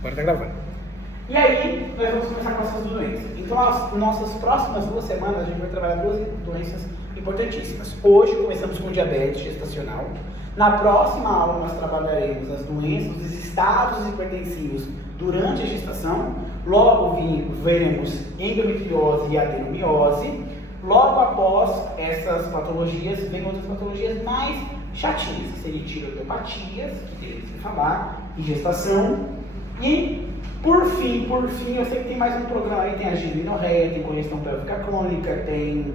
Agora tá gravando. E aí, nós vamos começar com essas doenças. Então, as nossas próximas 2 semanas, a gente vai trabalhar 2 doenças importantíssimas. Hoje, começamos com diabetes gestacional. Na próxima aula, nós trabalharemos as doenças, os estados hipertensivos durante a gestação. Logo, veremos endometriose e adenomiose. Logo após essas patologias, vem outras patologias mais chatinhas, que seriam tireoidopatias, que temos que falar, e gestação. E, por fim, eu sei que tem mais um programa aí, tem a amenorreia, tem congestão pélvica crônica, tem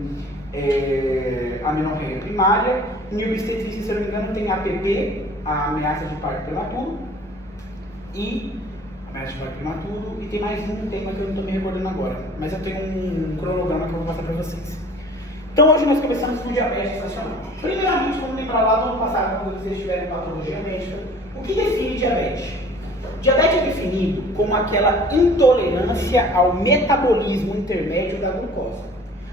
amenorreia primária. Em obstetrícia, se eu não me engano, tem APP, a ameaça de parto prematuro, e tem mais um tema que eu não estou me recordando agora, mas eu tenho um cronograma que eu vou passar para vocês. Então hoje nós começamos com diabetes gestacional. Primeiramente, vamos lembrar lá do ano passado, quando vocês tiverem patologia médica, o que define diabetes? Diabetes é definido como aquela intolerância ao metabolismo intermédio da glucose.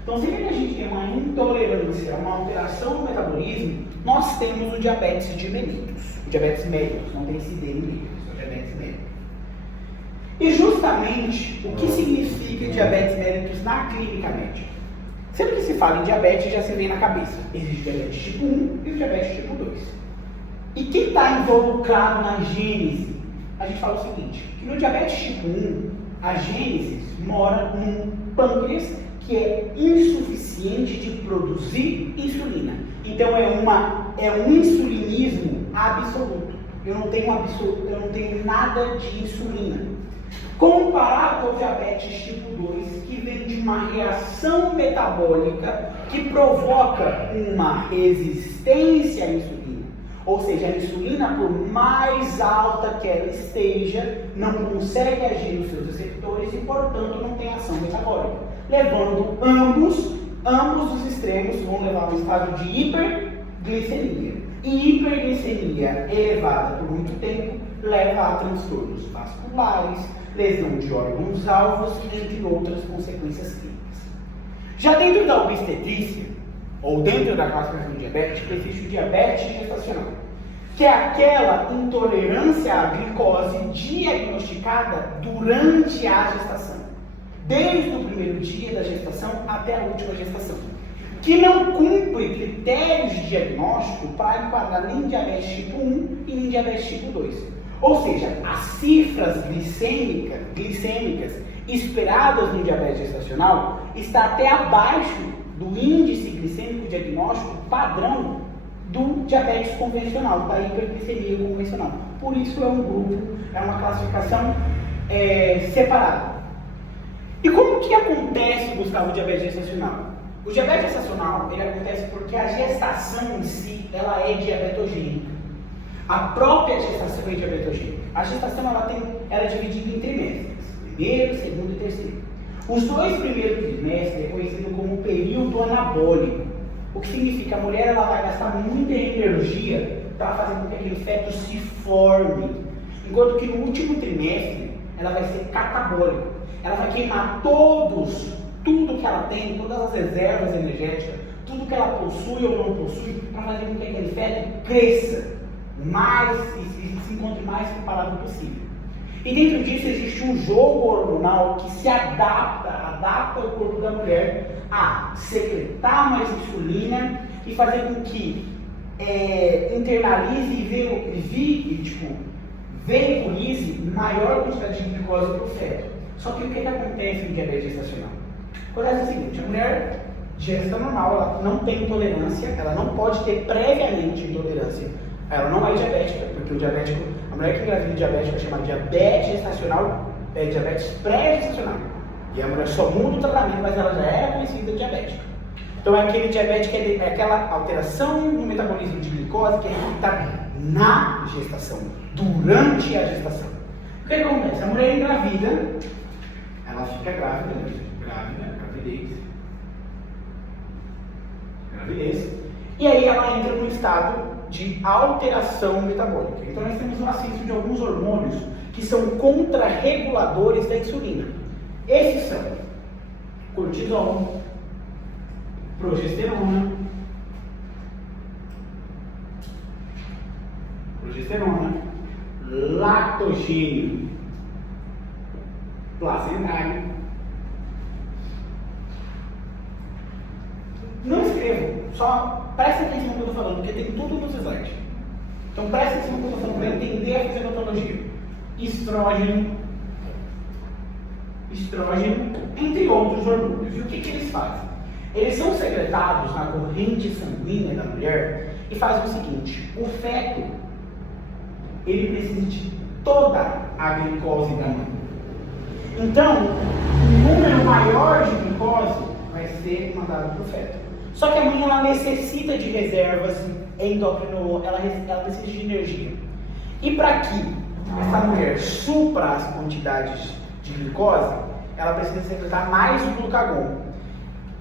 Então, sempre que a gente tem uma intolerância, uma alteração no metabolismo, nós temos o diabetes de mellitus. O diabetes mellitus, não tem esse D em mellitus, é o diabetes mellitus. E justamente, o que significa diabetes mellitus na clínica médica? Sempre que se fala em diabetes, já se vem na cabeça. Existe o diabetes tipo 1 e o diabetes tipo 2. E quem está involucrado na gênese? A gente fala o seguinte, que no diabetes tipo 1, a gênese mora num pâncreas que é insuficiente de produzir insulina. Então é um insulinismo absoluto. Eu não tenho nada de insulina. Comparado ao diabetes tipo 2, que vem de uma reação metabólica que provoca uma resistência à insulina. Ou seja, a insulina, por mais alta que ela esteja, não consegue agir nos seus receptores e, portanto, não tem ação metabólica. Levando ambos os extremos vão levar a um estado de hiperglicemia. E hiperglicemia elevada por muito tempo leva a transtornos vasculares, lesão de órgãos-alvos, entre outras consequências clínicas. Já dentro da obstetrícia, ou dentro da classificação diabética, existe o diabetes gestacional, que é aquela intolerância à glicose diagnosticada durante a gestação, desde o primeiro dia da gestação até a última gestação, que não cumpre critérios de diagnóstico para enquadrar nem diabetes tipo 1 e nem diabetes tipo 2. Ou seja, as cifras glicêmicas esperadas no diabetes gestacional está até abaixo do índice glicêmico diagnóstico padrão do diabetes convencional, da hiperglicemia convencional. Por isso é um grupo, é uma classificação separada. E como que acontece, Gustavo, o diabetes gestacional? O diabetes gestacional, ele acontece porque a gestação em si, ela é diabetogênica. A própria gestação é diabetogênica. A gestação, ela é dividida em trimestres, primeiro, segundo e terceiro. Os 2 primeiros trimestres é conhecido como período anabólico, o que significa que a mulher ela vai gastar muita energia para fazer com que aquele feto se forme, enquanto que no último trimestre ela vai ser catabólica, ela vai queimar tudo que ela tem, todas as reservas energéticas, tudo que ela possui ou não possui, para fazer com que aquele feto cresça mais e se encontre mais preparado possível. E dentro disso existe um jogo hormonal que se adapta o corpo da mulher a secretar mais insulina e fazer com que internalize e veiculize maior quantidade de glicose para o feto. Só que o que acontece no diabetes gestacional? Acontece o seguinte, a mulher de gestação normal, ela não tem intolerância, ela não pode ter previamente intolerância. Ela não é diabética, porque a mulher que engravida diabética é chamada diabetes gestacional, diabetes pré-gestacional. E a mulher só muda o tratamento, mas ela já era conhecida diabética. Então é aquele diabético, é aquela alteração no metabolismo de glicose que é está na gestação, durante a gestação. O que acontece? A mulher engravida, ela fica grávida, gravidez, e aí ela entra no estado de alteração metabólica. Então nós temos um aumento de alguns hormônios que são contrarreguladores da insulina. Esses são cortisol, progesterona, lactogênio placentário. Não escrevam, só presta atenção no que eu estou falando, porque tem tudo nos slides. Então presta atenção no que eu estou falando para entender a fisiopatologia. Estrógeno, entre outros hormônios. E o que eles fazem? Eles são secretados na corrente sanguínea da mulher e fazem o seguinte: o feto, ele precisa de toda a glicose da mãe. Então, um número maior de glicose vai ser mandado para o feto. Só que a mãe, ela necessita de reservas endócrino, ela precisa de energia. E para que essa mulher supra as quantidades de glicose, ela precisa secretar mais o glucagon.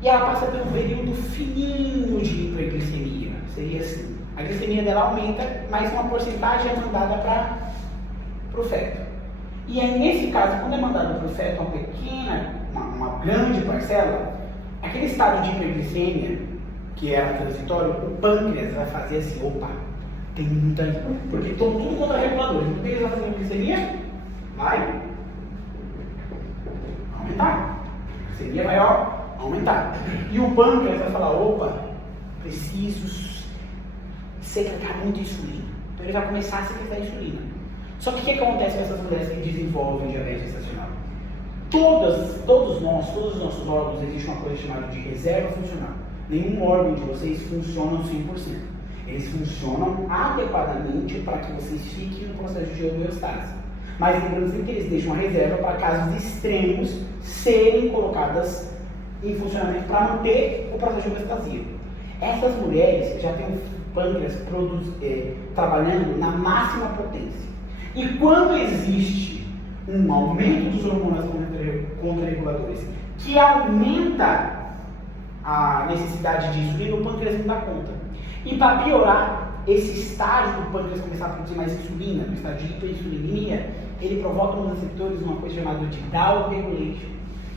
E ela passa por um período fininho de hiperglicemia. Seria assim: a glicemia dela aumenta, mas uma porcentagem é mandada para o feto. E aí, nesse caso, quando é mandado para o feto uma grande parcela, aquele estado de hiperglicemia, que era transitório, o pâncreas vai fazer assim: opa, tem muita. Porque tudo contra-regulador. Então, o que eles vão fazer com a glicemia? Vai aumentar. A glicemia vai aumentar. E o pâncreas vai falar: opa, preciso secretar muito insulina. Então ele vai começar a secretar insulina. Só que o que acontece com essas mulheres que desenvolvem diabetes gestacional? Todos os nossos órgãos, existe uma coisa chamada de reserva funcional. Nenhum órgão de vocês funciona 100%. Eles funcionam adequadamente para que vocês fiquem no processo de homeostase. Mas lembrando sempre que eles deixam uma reserva para casos extremos serem colocadas em funcionamento para manter o processo de homeostasia. Essas mulheres já têm o pâncreas trabalhando na máxima potência. E quando existe um aumento dos hormônios contra-reguladores que aumenta a necessidade de insulina, o pâncreas não dá conta. E para piorar esse estágio do pâncreas começar a produzir mais insulina, no estágio de hiperinsulinemia, ele provoca nos receptores uma coisa chamada de down regulation,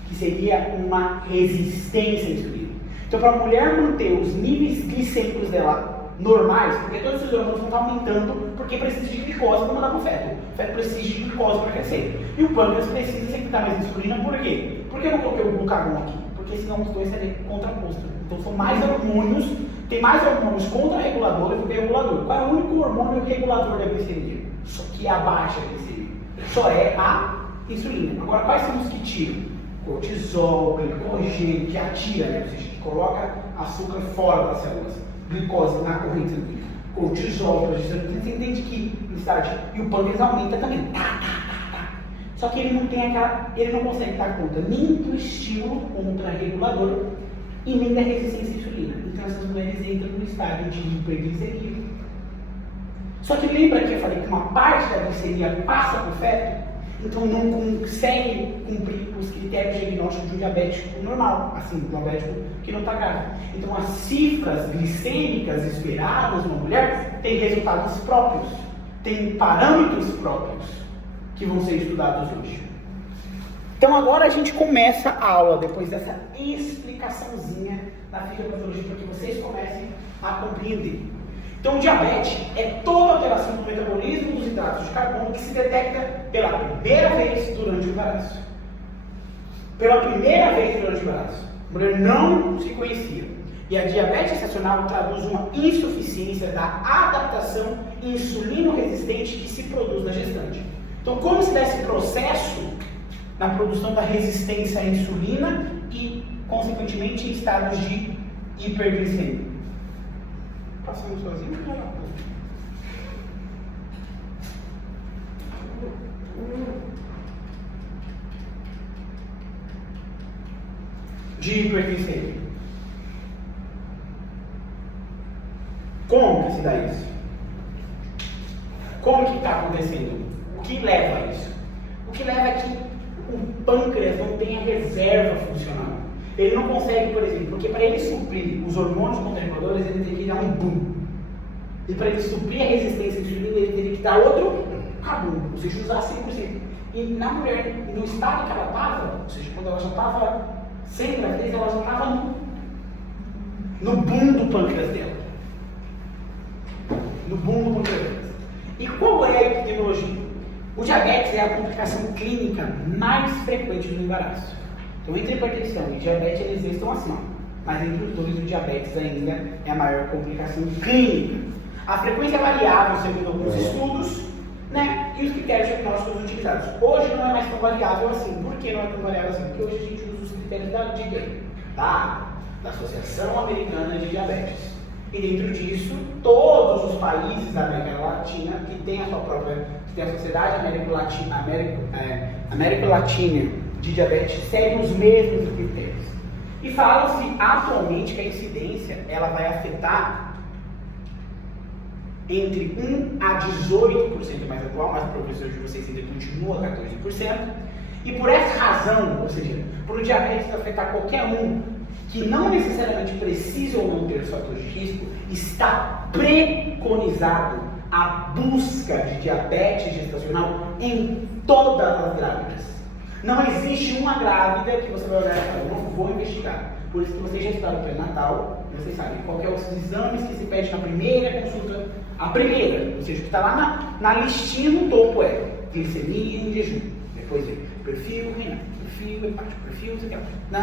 que seria uma resistência à insulina. Então, para a mulher manter os níveis glicêmicos dela normais, porque todos esses hormônios vão estar aumentando porque precisa de glicose para mandar para o feto. O feto precisa de glicose para crescer. E o pâncreas precisa secretar mais insulina, por quê? Por que eu não coloquei o glucagon aqui? Porque senão os dois seriam contrapostos. Então são mais hormônios, tem mais hormônios contra-reguladores do que regulador. Qual é o único hormônio regulador da glicemia? Só que abaixa a glicemia. Só é a insulina. Agora, quais são os que tiram? Cortisol, glicogênio, que atira, né? Ou seja, que coloca açúcar fora das células. Glicose na corrente sanguínea. Cortisol, progesterona. Você entende que estágio? E o pâncreas aumenta também. Só que ele não consegue dar conta nem do estímulo contra-regulador e nem da resistência à insulina. Então essas mulheres entram no estágio de hiperglicemia. Só que lembra que eu falei que uma parte da glicemia passa para o feto? Então não consegue cumprir os critérios diagnósticos de um diabético normal, assim, um diabético que não está grave. Então as cifras glicêmicas esperadas numa mulher têm resultados próprios, têm parâmetros próprios que vão ser estudados hoje. Então agora a gente começa a aula, depois dessa explicaçãozinha da fisiopatologia, para que vocês comecem a compreender. Então o diabetes é toda alteração do metabolismo dos hidratos de carbono que se detecta pela primeira vez durante o embaraço. Pela primeira vez durante o embaraço. A mulher não se conhecia. E a diabetes gestacional traduz uma insuficiência da adaptação insulino-resistente que se produz na gestante. Então, como se dá esse processo na produção da resistência à insulina e, consequentemente, em estados de hiperglicemia? Passando sozinho, de hiperglicemia. Como que se dá isso? Como que está acontecendo? O que leva a isso? O que leva é que o pâncreas não tem a reserva funcional. Ele não consegue, por exemplo, porque para ele suprir os hormônios contra-reguladores, ele teria que dar um boom. E para ele suprir a resistência à insulina, ele teria que dar outro cabum, ou seja, usar 100%. E na mulher, no estado que ela estava, ou seja, quando ela já estava sem gravidez, ela já estava no boom do pâncreas dela. No boom do pâncreas. E qual é a epidemiologia? O diabetes é a complicação clínica mais frequente do embaraço. Então, entre hipertensão e diabetes, eles estão acima. Mas entre os dois, o diabetes ainda é a maior complicação clínica. A frequência é variável, segundo alguns estudos, né? E os critérios diagnósticos utilizados. Hoje não é mais tão variável assim. Por que não é tão variável assim? Porque hoje a gente usa os critérios de quem? Da Associação Americana de Diabetes. E dentro disso, todos os países da América Latina que têm a sua própria, que tem a Sociedade América Latina de Diabetes, seguem os mesmos critérios. E fala-se atualmente que a incidência ela vai afetar entre 1 a 18% mais atual, mas o professor de vocês ainda continua 14%. E por essa razão, ou seja, por o diabetes afetar qualquer um que não necessariamente precise ou não ter os fatores de risco, está preconizado a busca de diabetes gestacional em todas as grávidas. Não existe uma grávida que você vai olhar e falar, eu não vou investigar. Por isso que vocês já estudaram o pré-natal, vocês sabem qual que é os exames que se pede na primeira consulta. A primeira, ou seja, o que está lá na listinha no topo é glicemia em jejum. Depois vem perfil renal, perfil hepático, perfil da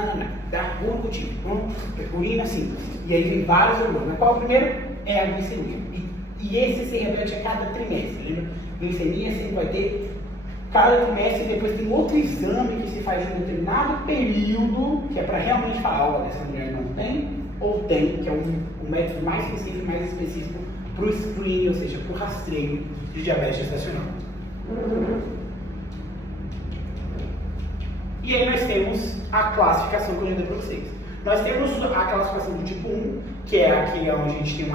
urina, urina síntese. E aí vem vários hormônios. Qual é o primeiro? É a glicemia. E esse se repete a cada trimestre. Lembra? Glicemia sempre vai ter cada trimestre, e depois tem outro exame que se faz em um determinado período, que é para realmente falar, olha, essa mulher não tem ou tem, que é um método mais sensível, mais específico para o screening, ou seja, para o rastreio de diabetes gestacional. E aí nós temos a classificação que eu já dei para vocês. Nós temos a classificação do tipo 1, que é aquele onde a gente tem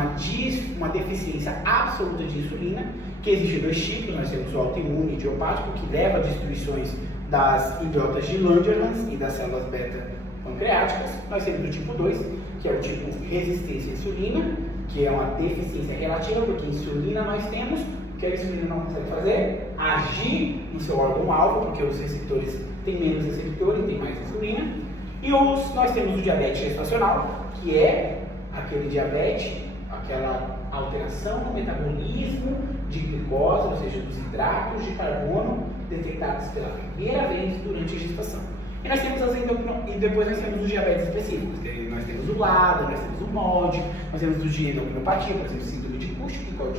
uma deficiência absoluta de insulina, que existe dois tipos. Nós temos o autoimune idiopático, que leva a destruições das idiotas de Langerhans e das células beta-pancreáticas. Nós temos o tipo 2, que é o tipo resistência à insulina, que é uma deficiência relativa, porque insulina nós temos, o que a insulina não consegue fazer? Agir no seu órgão-alvo, porque os receptores têm menos receptor e tem mais insulina. E nós temos o diabetes gestacional, que é aquele diabetes, aquela alteração no metabolismo de glicose, ou seja, dos hidratos de carbono detectados pela primeira vez durante a gestação. E nós temos e depois nós temos os diabetes específicos. Nós temos o LADA, nós temos o MOD, nós temos o de endocrinopatia, por exemplo, síndrome de Cushing, que é o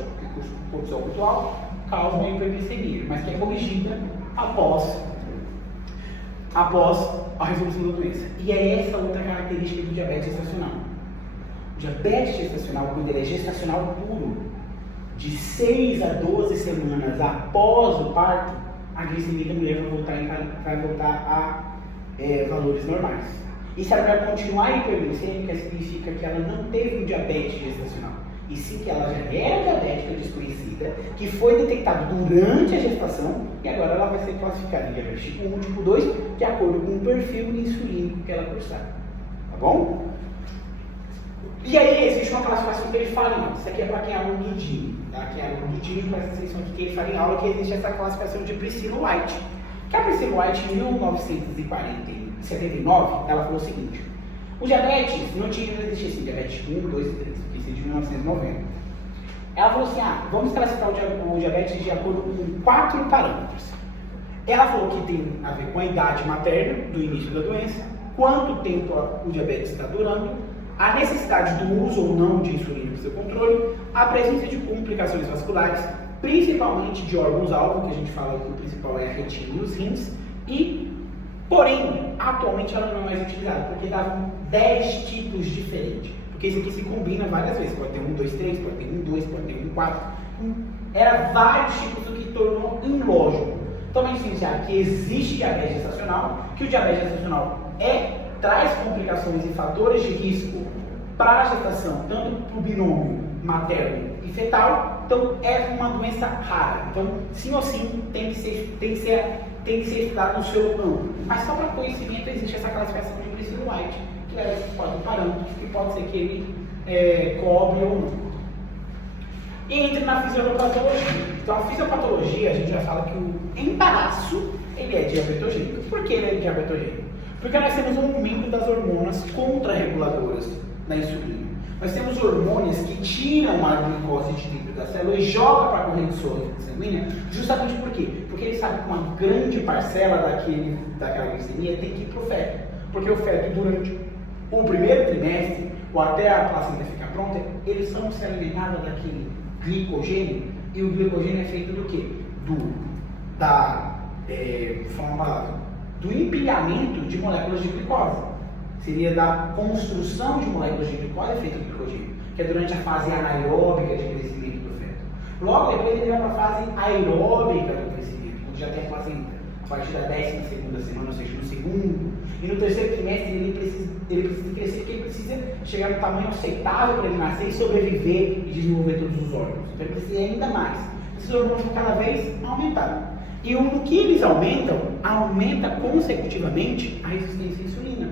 cortisol muito alto, causa uma hiperglicemia, mas que é corrigida após a resolução da doença. E é essa outra característica do diabetes gestacional. O diabetes gestacional, quando ele é gestacional puro, de 6 a 12 semanas após o parto, a glicemia da mulher vai voltar a valores normais. E se a mulher continuar hiperglicêmica, significa que ela não teve um diabetes gestacional, e sim que ela já era diabética desconhecida, que foi detectado durante a gestação, e agora ela vai ser classificada em diabetes tipo 1 e tipo 2, de acordo com o perfil insulínico que ela cursar. Tá bom? E aí existe uma classificação que ele fala em aula. Isso aqui é para quem é aluno do DIN, tá? Quem é aluno do DIN, presta atenção aqui que ele fala em aula, que existe essa classificação de Priscilla White. Que a Priscilla White, em 1979, ela falou o seguinte: o diabetes não tinha existido assim, diabetes 1, 2 e 3, que isso é de 1990. Ela falou assim, vamos classificar o diabetes de acordo com 4 parâmetros. Ela falou que tem a ver com a idade materna do início da doença, quanto tempo o diabetes está durando, a necessidade do uso ou não de insulina para seu controle, a presença de complicações vasculares, principalmente de órgãos-alvo, que a gente fala que o principal é a retina e os rins, porém, atualmente ela não é mais utilizada, porque davam 10 tipos diferentes. Porque isso aqui se combina várias vezes, pode ter 1, 2, 3, pode ter 1, 2, pode ter 1, 4. Era vários tipos, o que tornou ilógico. Então, a gente tem que existe diabetes gestacional, que o diabetes gestacional traz complicações e fatores de risco para a gestação, tanto para o binômio materno e fetal. Então, é uma doença rara. Então, sim ou sim, tem que ser estudado no seu âmbito. Mas só para conhecimento existe essa classificação de Priscilla White, que é esse parâmetro, que pode ser que ele cobre ou não. E entra na fisiopatologia. Então, a fisiopatologia, a gente já fala que o embaraço, ele é diabetogênico. Por que ele é diabetogênico? Porque nós temos um aumento das hormonas contrarreguladoras da insulina. Nós temos hormônios que tiram a glicose de dentro da célula e jogam para a corrente sanguínea, justamente por quê? Porque ele sabe que uma grande parcela daquela glicemia tem que ir para o feto. Porque o feto, durante o primeiro trimestre, ou até a placenta ficar pronta, eles são se alimentados daquele glicogênio, e o glicogênio é feito do quê? Do empilhamento de moléculas de glicose. Seria da construção de moléculas de glicose feita do glicogênio, que é durante a fase anaeróbica de crescimento do feto. Logo depois ele vai para a fase aeróbica do crescimento, quando já tem a placenta, a partir da 12ª semana, ou seja, no segundo. E no terceiro trimestre ele precisa crescer, porque ele precisa chegar no tamanho aceitável para ele nascer e sobreviver e desenvolver todos os órgãos. Então ele precisa ainda mais. Esses hormônios vão cada vez aumentar. E no que eles aumentam, aumenta consecutivamente a resistência à insulina.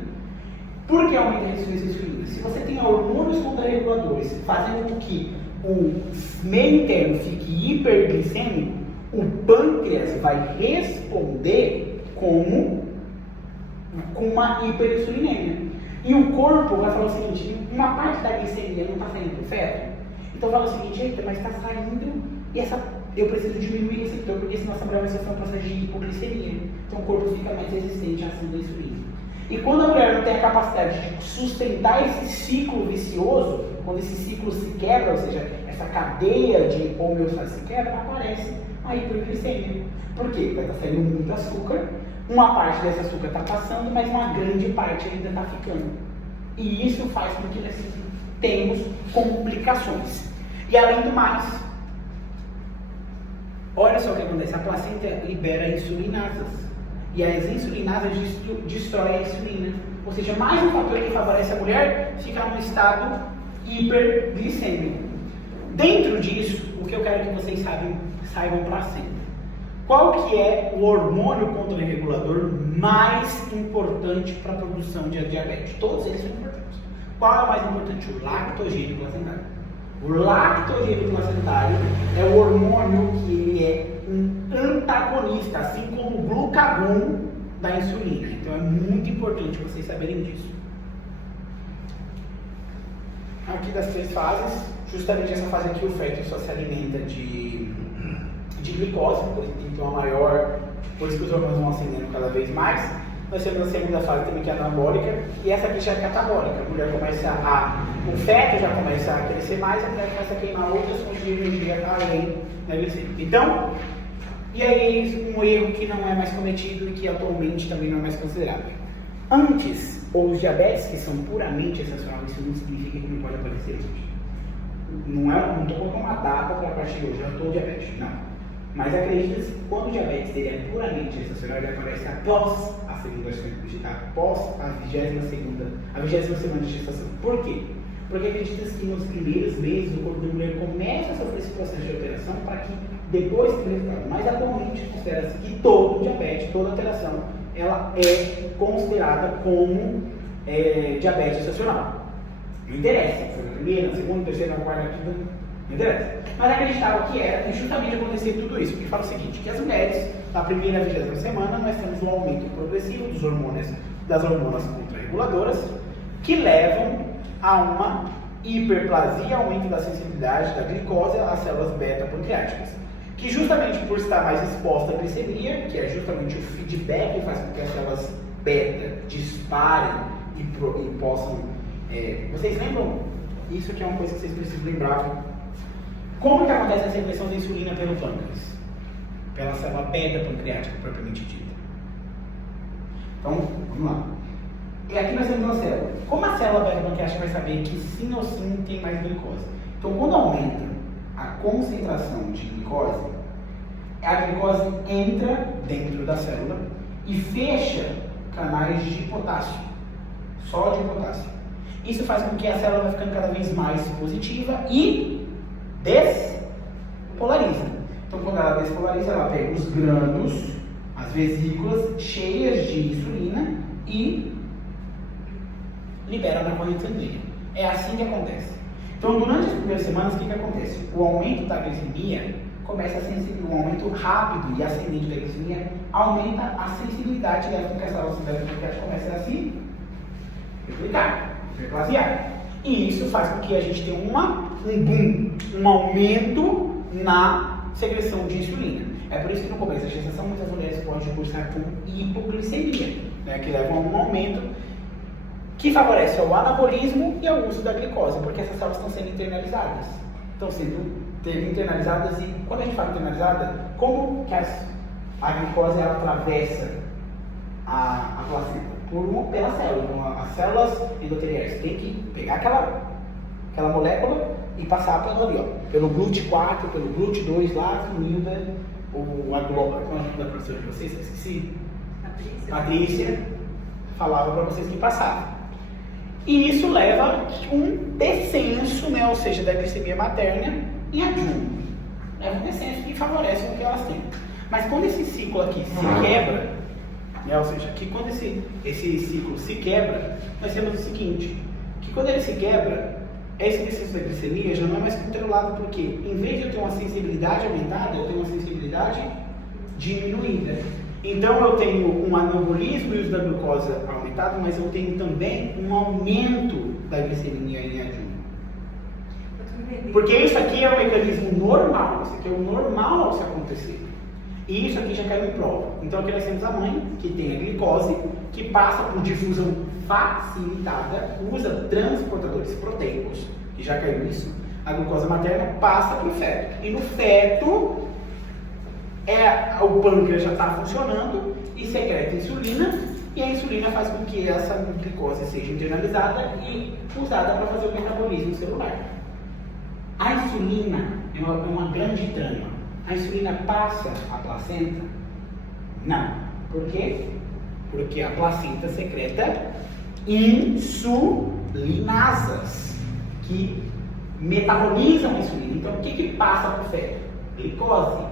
Por que aumenta a resistência à insulina? Se você tem hormônios contrarreguladores fazendo com que o meio interno fique hiperglicêmico, o pâncreas vai responder com uma hiperinsulinemia. E o corpo vai falar o seguinte: uma parte da glicemia não está saindo para o feto, então fala o seguinte: eita, mas está saindo e eu preciso diminuir esse receptor, porque senão essa mulher vai sofrer um processo de hipoglicemia. Então o corpo fica mais resistente à ação da insulina. E quando a mulher não tem a capacidade de sustentar esse ciclo vicioso, quando esse ciclo se quebra, ou seja, essa cadeia de homeostase se quebra, aparece a hiperglicemia. Por quê? Vai estar saindo muito açúcar, uma parte desse açúcar está passando, mas uma grande parte ainda está ficando. E isso faz com que nós tenhamos complicações. E além do mais, olha só o que acontece, a placenta libera insulinasas. E as insulinasas destroem a insulina. Ou seja, mais um fator que favorece a mulher ficar num estado hiperglicêmico. Dentro disso, o que eu quero que vocês saibam para sempre. Qual que é o hormônio contrarregulador mais importante para a produção de diabetes? Todos eles são importantes. Qual é o mais importante? O lactogênio placentário. O lactogênio placentário é o hormônio que ele é um antagonista, assim como o glucagon da insulina. Então é muito importante vocês saberem disso. Aqui das 3 fases, justamente essa fase aqui o feto só se alimenta de glicose, por isso tem que ter uma maior, por isso que os hormônios vão acendendo cada vez mais. Nós temos a segunda fase também que é anabólica, e essa aqui já é catabólica. A mulher o feto já começa a crescer mais, a mulher começa a queimar outras fontes de energia além da glicemia. Então, e aí um erro que não é mais cometido e que atualmente também não é mais considerado. Antes, os diabetes que são puramente excepcionais, isso não significa que não pode aparecer hoje. Não estou colocando uma data para a partir de hoje, já estou diabético, não. Mas acredita-se que quando o diabetes dele é puramente gestacional, ele aparece após a segunda gestação, após a 20ª semana de gestação. Por quê? Porque acredita-se que nos primeiros meses o corpo da mulher começa a sofrer esse processo de alteração para que depois tenha resultado. Mas atualmente considera-se que todo diabetes, toda alteração, ela é considerada como diabetes gestacional. Não interessa, foi na primeira, na segunda, na terceira, na quarta, na quinta, não interessa. Mas acreditava que era, e justamente acontecia tudo isso, porque fala o seguinte, que as mulheres, na primeira e 20ª semana, nós temos um aumento progressivo dos hormônios, das hormonas contrarreguladoras, que levam a uma hiperplasia, aumento da sensibilidade da glicose às células beta-pancreáticas, que justamente por estar mais exposta à glicemia, que é justamente o feedback que faz com que as células beta disparem e possam... vocês lembram? Isso aqui é uma coisa que vocês precisam lembrar. Como que acontece a secreção da insulina pelo pâncreas? Pela célula beta-pancreática, propriamente dita. Então, vamos lá. E aqui nós temos uma célula. Como a célula beta-pancreática vai saber que sim ou sim tem mais glicose? Então, quando aumenta a concentração de glicose, a glicose entra dentro da célula e fecha canais de potássio, sódio e potássio. Isso faz com que a célula vai ficando cada vez mais positiva e despolariza. Então, quando ela despolariza, ela pega os grânulos, as vesículas cheias de insulina e libera na corrente sanguínea. É assim que acontece. Então, durante as primeiras semanas, o que acontece? O aumento da glicemia começa a sensibilidade, um aumento rápido e ascendente da glicemia aumenta a sensibilidade dela, porque as células beta-pancreáticas começam a se replicar, hiperplasiar. E isso faz com que a gente tenha um aumento na secreção de insulina. É por isso que no começo da gestação muitas mulheres podem cursar com hipoglicemia, né, que leva a um aumento que favorece ao anabolismo e ao uso da glicose, porque essas células estão sendo internalizadas. Estão sendo internalizadas e, quando a gente fala internalizada, como que a glicose ela atravessa a placenta? Pela célula. Então, as células endoteliais têm que pegar aquela molécula e passar pelo ali, ó, pelo GLUT4, pelo GLUT2 lá, unida, ou a Globo, qual é o nome da professora de vocês? Esqueci. Patrícia falava para vocês que passava. E isso leva um descenso, né, ou seja, da glicemia materna em adjunto. É um descenso que favorece o que elas têm. Mas quando esse ciclo aqui se quebra, né, ou seja, que quando esse ciclo se quebra, nós temos o seguinte, que quando ele se quebra, esse descenso da glicemia já não é mais controlado, porque em vez de eu ter uma sensibilidade aumentada, eu tenho uma sensibilidade diminuída. Então eu tenho um anabolismo e uso da glucose aumentado, mas eu tenho também um aumento da glicemia em adjunto. Porque isso aqui é um mecanismo normal, isso aqui é o normal ao se acontecer. E isso aqui já caiu em prova. Então aqui nós temos a mãe, que tem a glicose, que passa por difusão facilitada, usa transportadores proteicos, que já caiu nisso. A glucose materna passa para o feto. E no feto, o pâncreas já está funcionando e secreta insulina, e a insulina faz com que essa glicose seja internalizada e usada para fazer o metabolismo celular. A insulina é uma grande trama. A insulina passa a placenta? Não. Por quê? Porque a placenta secreta insulinasas que metabolizam a insulina. Então, o que passa para o feto? Glicose.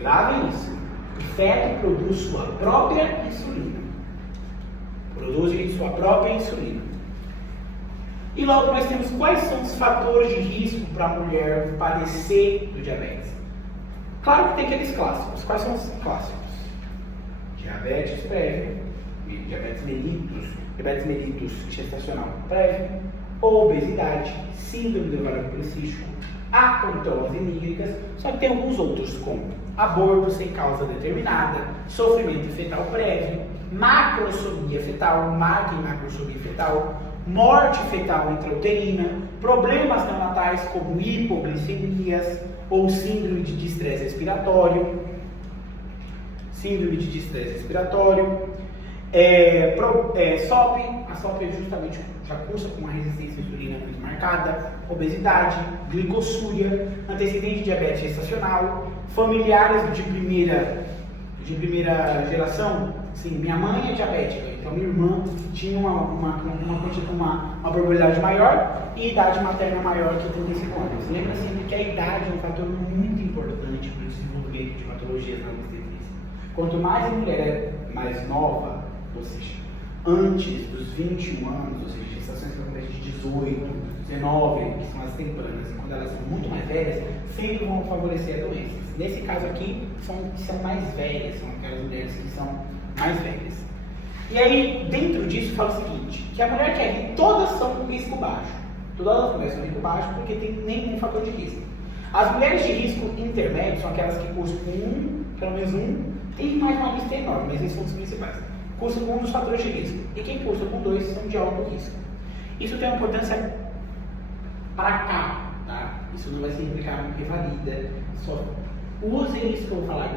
Gravem isso. O feto produz sua própria insulina. Produz sua própria insulina. E logo nós temos quais são os fatores de risco para a mulher padecer do diabetes. Claro que tem aqueles clássicos. Quais são os clássicos? Diabetes prévio, diabetes mellitus gestacional prévio, obesidade, síndrome do ovário policístico, aconitose nígricas, só que tem alguns outros, como aborto sem causa determinada, sofrimento fetal prévio, macrosomia fetal, macrosomia fetal, morte fetal intrauterina, problemas neonatais como hipoglicemias ou síndrome de distresse respiratório, SOP, a SOP é justamente já cursa com uma resistência à insulina muito marcada, obesidade, glicosúria, antecedente de diabetes gestacional, familiares de primeira geração. Sim, minha mãe é diabética, então minha irmã tinha uma probabilidade maior e idade materna maior que 35 anos. Lembra sempre que a idade é um fator muito importante para o desenvolvimento de patologias na obstetrícia. Quanto mais a mulher é mais nova, ou seja, antes dos 21 anos, ou seja, gestações que acontecem de 18, 19, que são as tempranas, e quando elas são muito mais velhas, sempre vão favorecer a doença. Nesse caso aqui, são mais velhas, são aquelas mulheres que são mais velhas. E aí, dentro disso, fala o seguinte, que a mulher que é rica, todas são com risco baixo. Todas as mulheres são risco baixo porque tem nenhum fator de risco. As mulheres de risco intermédio são aquelas que cursam com pelo menos tem mais uma lista enorme, mas esses são os principais. Cursa com um dos fatores de risco. E quem cursa com dois são de alto risco. Isso tem uma importância para cá, tá? Isso não vai significar uma revalida. Só usem isso que eu vou falar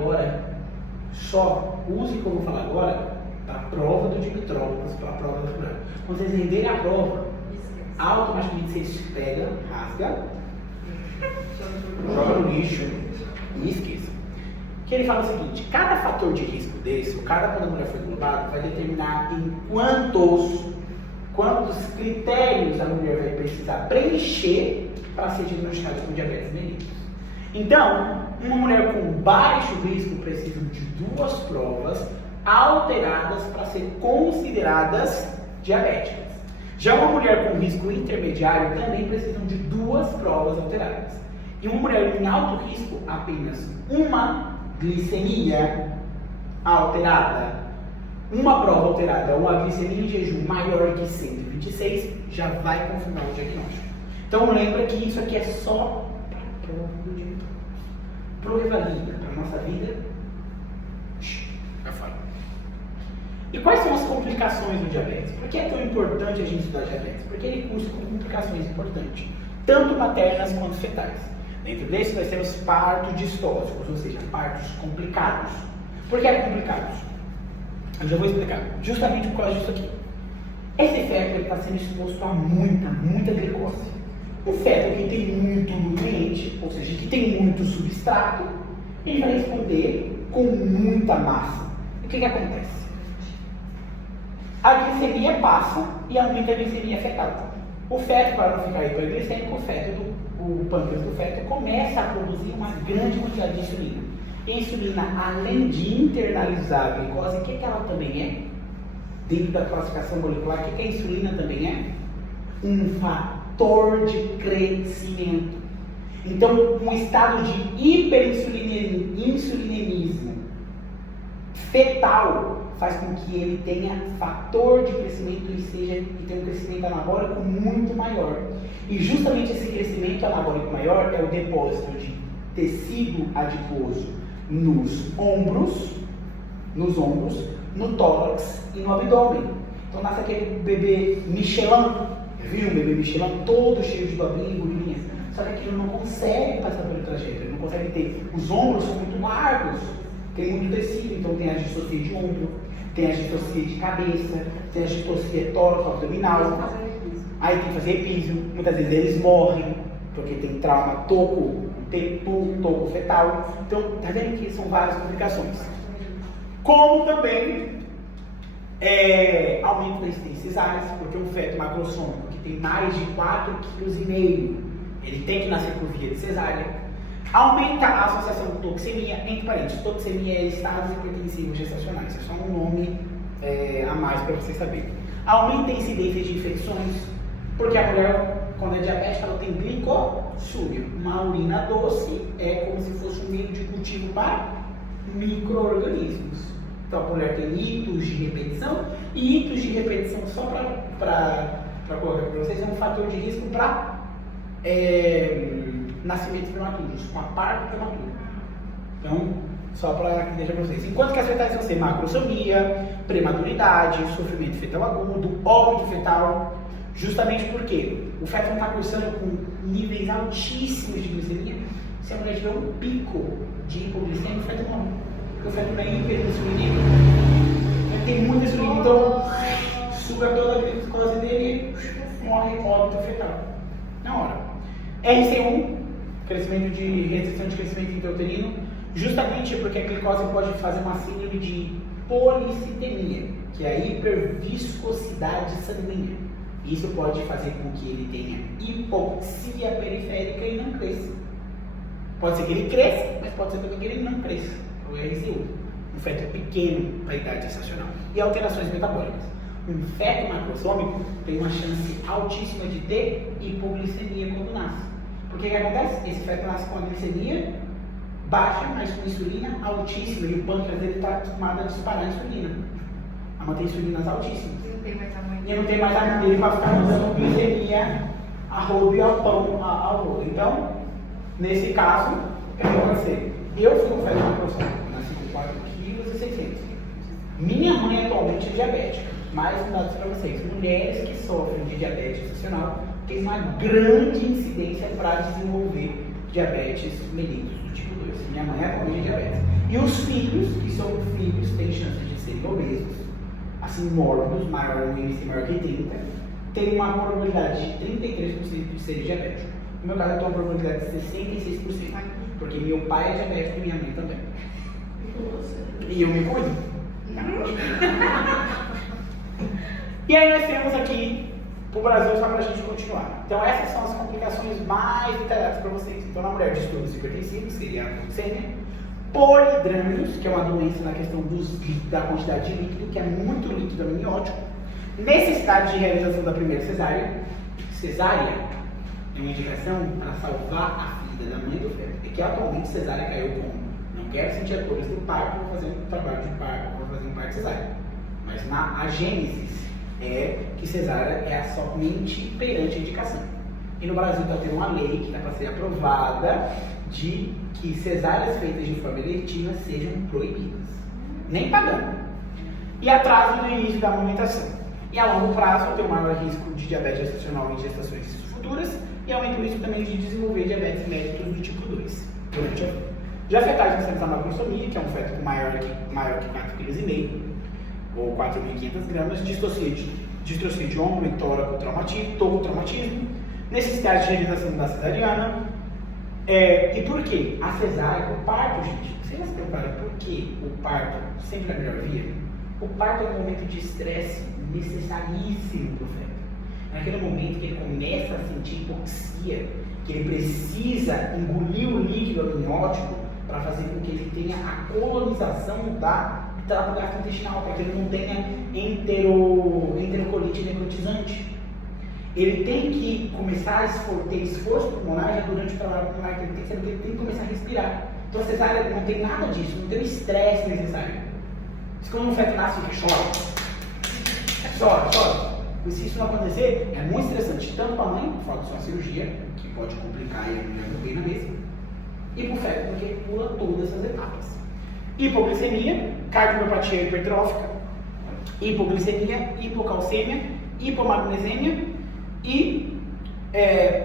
agora. Para a prova do Dimitrópolis, para a prova da Furana. Quando vocês renderem a prova, automaticamente vocês pegam, rasga, joga no lixo e esqueça. Que ele fala o seguinte, cada fator de risco desse, ou quando a mulher foi englobada, vai determinar em quantos critérios a mulher vai precisar preencher para ser diagnosticada com diabetes mellitus. Então, uma mulher com baixo risco precisa de 2 provas alteradas para ser consideradas diabéticas. Já uma mulher com risco intermediário também precisa de 2 provas alteradas. E uma mulher em alto risco, apenas uma glicemia alterada, uma prova alterada, ou a glicemia em jejum maior que 126, já vai confirmar o diagnóstico. Então lembra que isso aqui é só para a prova do diagnóstico. Pro revalida, para nossa vida, vai fora. E quais são as complicações do diabetes? Por que é tão importante a gente estudar diabetes? Porque ele cursa com complicações importantes, tanto maternas quanto fetais. Dentro desse nós temos partos distóxicos, ou seja, partos complicados. Por que é complicados? Eu já vou explicar, justamente por causa disso aqui. Esse feto está sendo exposto a muita glicose. O feto que tem muito nutriente, ou seja, que tem muito substrato, ele vai responder com muita massa. E o que acontece? A glicemia passa e aumenta a glicemia fetal. O feto, para não ficar hiperglicêmico, o pâncreas do feto começa a produzir uma grande quantidade de insulina. E a insulina, além de internalizar a glicose, o que ela também é? Dentro da classificação molecular, o que a insulina também é? Um fator de crescimento. Então, um estado de hiperinsulinismo fetal faz com que ele tenha fator de crescimento e tenha um crescimento anabólico muito maior. E justamente esse crescimento anabólico maior é o depósito de tecido adiposo nos ombros, no tórax e no abdômen. Então nasce aquele bebê Michelin, viu? Um bebê Michelin todo cheio de dobrinha e gordurinha. Só que ele não consegue passar pelo trajeto, ele não consegue ter. Os ombros são muito largos, tem muito tecido, então tem a distrocia de ombro, tem a distrocia de cabeça, tem a distrocia tórax-abdominal. Aí tem que fazer epísio, muitas vezes eles morrem, porque tem trauma toco fetal. Então, tá vendo que são várias complicações. Como também aumento da incidência cesárea, porque um feto macrossômico que tem mais de 4,5 kg, ele tem que nascer por via de cesárea. Aumenta a associação com toxemia, entre parênteses, toxemia é estados hipertensivos gestacionais, é só um nome a mais para você saber. Aumenta a incidência de infecções, porque a mulher, quando é diabética, ela tem glicosúria. Uma urina doce é como se fosse um meio de cultivo para micro-organismos. Então a mulher tem hitos de repetição, e hitos de repetição, só para colocar para vocês, é um fator de risco para nascimentos prematuros, com a parto prematuro. Então, só para que deixa para vocês. Enquanto que as fetais vão ser macrossomia, prematuridade, sofrimento fetal agudo, óbito fetal, justamente porque o feto não está cursando com níveis altíssimos de glicemia. Se a mulher tiver um pico de hipoglicemia, o feto não. Porque o feto não é hiperinsulinímico. Ele tem muita insulina, então suga toda a glicose dele e morre óbito fetal. Na hora. RC1, crescimento de restrição de crescimento intrauterino, justamente porque a glicose pode fazer uma síndrome de policitemia, que é a hiperviscosidade sanguínea. Isso pode fazer com que ele tenha hipoxia periférica e não cresça. Pode ser que ele cresça, mas pode ser também que ele não cresça. O RCU, um feto pequeno para a idade gestacional. E alterações metabólicas. Um feto macrossômico tem uma chance altíssima de ter hipoglicemia quando nasce. Porque o que acontece? Esse feto nasce com a glicemia baixa, mas com insulina altíssima, e o pâncreas dele está acostumado a disparar a insulina, a manter insulinas altíssimas. E não tem mais a mão dele para ficar dando glicemia a rodo e ao pão, ao rodo. Então, nesse caso, o que vai ser? Eu fui um feto macrossômico, nasci com 4,6 kg. Minha mãe atualmente é diabética. Mais um dado para vocês: mulheres que sofrem de diabetes gestacional têm uma grande incidência para desenvolver diabetes mellitus do tipo 2. Minha mãe é de diabetes. E os filhos, que são filhos, têm chance de serem obesos, assim, mórbidos, maior que 30, tem uma probabilidade de 33% de serem diabéticos. No meu caso, eu tenho uma probabilidade de 66%, porque meu pai é diabético e minha mãe também. E eu me cuido. E aí nós temos aqui para o Brasil, só para a gente continuar. Então essas são as complicações mais detalhadas para vocês. Então na mulher, distúrbios hipertensivos, seria a toxemia. Polidrâmios, que é uma doença na questão da quantidade de líquido, que é muito líquido amniótico. Necessidade de realização da primeira cesárea. Cesárea é uma indicação para salvar a vida da mãe do feto. É que atualmente cesárea caiu como: não quero sentir as dores do parto, vou fazer um trabalho de parto, vou fazer um parto cesárea. Mas a gênese é que cesárea é somente perante a indicação. E no Brasil está tendo uma lei que está para ser aprovada de que cesáreas feitas de forma eletiva sejam proibidas, nem pagando, e atraso no início da amamentação. E a longo prazo tem um maior risco de diabetes gestacional em gestações futuras e aumenta o risco também de desenvolver diabetes mellitus do tipo 2 durante a vida. Já fetais gestacionais da macrosomia, que é um feto com maior que 4,5 kg ou 4.500 gramas, distrofia de ombro e tocotraumatismo, necessidade de realização da cesariana. E por quê? A cesárea, o parto, gente, você já se prepara por que o parto sempre é a melhor via? O parto é um momento de estresse necessaríssimo para o feto. É naquele momento que ele começa a sentir hipoxia, que ele precisa engolir o líquido amniótico para fazer com que ele tenha a colonização do trato gastrointestinal, para que ele não tenha enterocolite necrotizante. Ele tem que começar a ter esforço pulmonar já durante o trabalho pulmonar, ele tem que começar a respirar. Então a cesárea não tem nada disso, não tem o estresse necessário. Se quando um feto nasce, fica chora. Se isso não acontecer, é muito estressante, tanto para a mãe, por falta de uma cirurgia, que pode complicar e a mulher morrer na mesa, e para o feto, porque pula todas essas etapas. Hipoglicemia, cardiomiopatia hipertrófica, hipoglicemia, hipocalcemia, hipomagnesemia e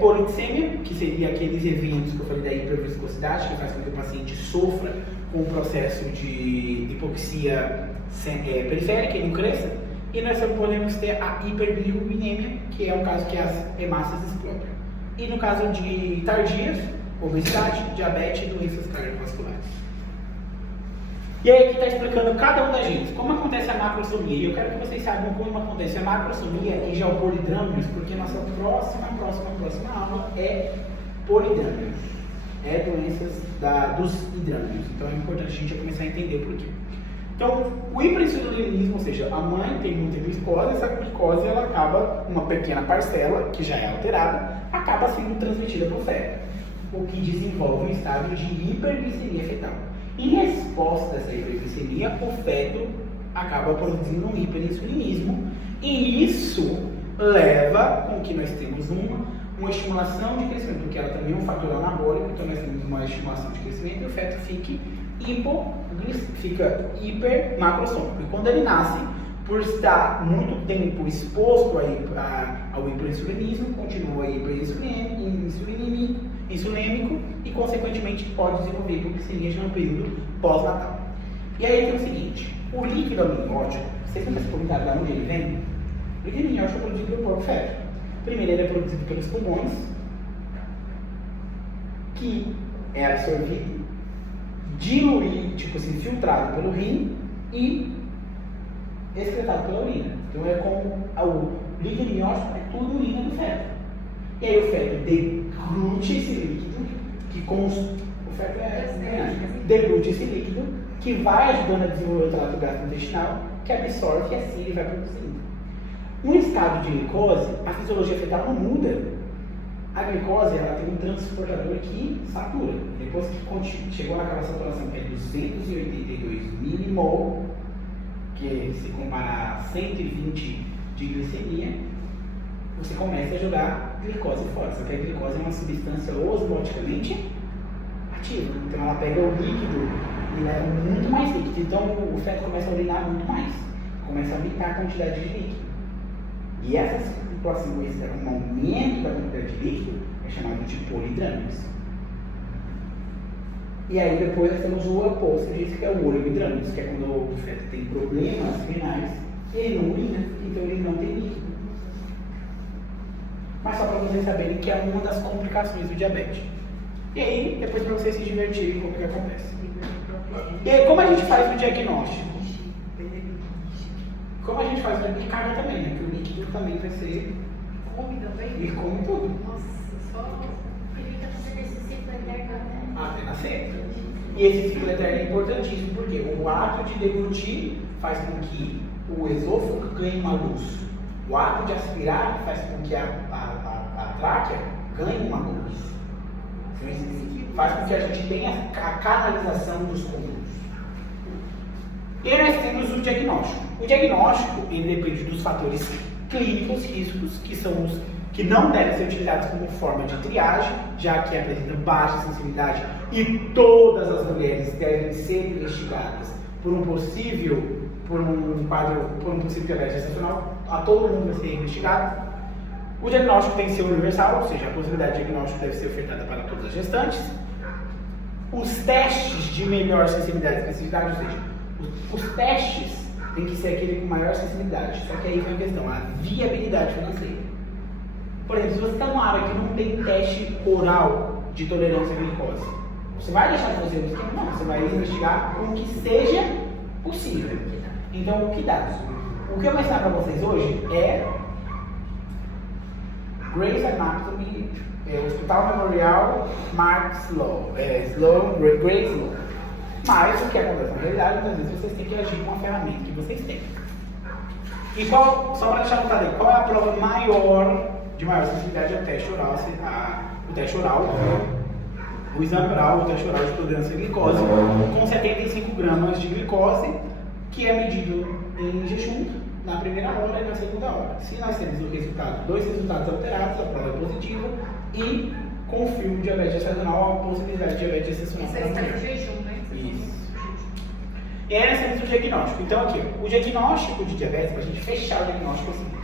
polixemia, que seria aqueles eventos que eu falei da hiperviscosidade, que faz com que o paciente sofra com o processo de hipoxia periférica e não cresça. E nós podemos ter a hiperbilirubinemia, que é o caso que as hemácias explodem. E no caso de tardias, obesidade, diabetes e doenças cardiovasculares. E aí aqui está explicando cada um das genes, como acontece a macrosomia. E eu quero que vocês saibam como acontece a macrosomia e já o polidrâmios, porque nossa próxima aula é polidrâmios. É doenças dos hidrâmios. Então é importante a gente começar a entender por quê. Então, o hiperinsulinismo, ou seja, a mãe tem muita glicose, essa glicose ela acaba, uma pequena parcela, que já é alterada, acaba sendo transmitida para o feto, o que desenvolve um estado de hiperglicemia fetal. Em resposta a essa hiperglicemia, o feto acaba produzindo um hiperinsulinismo, e isso leva com que nós temos uma estimulação de crescimento, porque ela também é um fator anabólico, então nós temos uma estimulação de crescimento e o feto fica hipermacrosômico. E quando ele nasce, por estar muito tempo exposto ao hiperinsulinismo, continua hiperinsulêmico e, consequentemente, pode desenvolver hipoglicemia já no período pós-natal. E aí tem o seguinte, o líquido amniótico, vocês não se perguntaram de onde ele vem? O líquido amniótico é produzido pelo próprio feto. Primeiro, ele é produzido pelos pulmões, que é absorvido, diluído, filtrado pelo rim e excretado pela urina. Então é como o líquido amniótico é tudo urina do feto. E aí o feto deglute esse líquido, deglute esse líquido, que vai ajudando a desenvolver o trato gastrointestinal, que absorve e assim ele vai produzindo. No estado de glicose, a fisiologia fetal não muda. A glicose ela tem um transportador que satura. Depois que chegou naquela saturação que é 282 milimol, que se compara a 120 de glicemia, você começa a jogar glicose fora. Só que a glicose é uma substância osmoticamente ativa. Então ela pega o líquido e leva muito mais líquido. Então o feto começa a urinar muito mais. Começa a aumentar a quantidade de líquido. E essa situação, esse aumento da quantidade de líquido é chamado de polidrâmios. E aí depois nós temos o oposto disso, que é o oligodrâmios, que é quando o feto tem problemas renais, ele não urina, então ele não tem líquido. Mas só para vocês saberem que é uma das complicações do diabetes. E aí, depois para vocês se divertirem como que acontece. E aí, como a gente faz o diagnóstico? Como a gente faz o diagnóstico? E carga também, né? Porque o líquido também vai ser... Come também? Ele come tudo. Nossa, só... Ele fica fazendo esse ciclo eterno, né? Até nascer. E esse ciclo eterno é importantíssimo, porque o ato de deglutir faz com que o esôfago ganhe uma luz. O ato de aspirar faz com que a tráquea ganhe uma luz. Faz com que a gente tenha a canalização dos condutos. E nós temos o diagnóstico. O diagnóstico ele depende dos fatores clínicos, riscos, que são os que não devem ser utilizados como forma de triagem, já que apresentam baixa sensibilidade e todas as mulheres devem ser investigadas por um possível diabetes gestacional, a todo mundo vai ser investigado. O diagnóstico tem que ser universal, ou seja, a possibilidade de diagnóstico deve ser ofertada para todas as gestantes. Os testes de melhor sensibilidade e especificidade, ou seja, os testes tem que ser aquele com maior sensibilidade. Só que aí vem a questão, a viabilidade financeira. Por exemplo, se você está numa área que não tem teste oral de tolerância à glicose, você vai deixar de fazer o esquema? Não, você vai investigar com o que seja possível. Então, o que dá? O que eu vou ensinar para vocês hoje é Gray's Anatomy, Hospital Memorial Mark Sloan, Gray's Sloan. Mas o que acontece na realidade, muitas vezes vocês têm que agir com a ferramenta que vocês têm. E qual, só para deixar claro, qual é a prova de maior sensibilidade? É o teste oral, o exame oral, o teste oral de tolerância à glicose, com 75 gramas de glicose, que é medido em jejum, na primeira hora e na segunda hora. Se nós temos dois resultados alterados, a prova é positiva e confirma o diabetes gestacional, a possibilidade de diabetes gestacional. Você está em jejum, né? Isso. E é nesse do diagnóstico. Então aqui, o diagnóstico de diabetes, para a gente fechar o diagnóstico é o seguinte.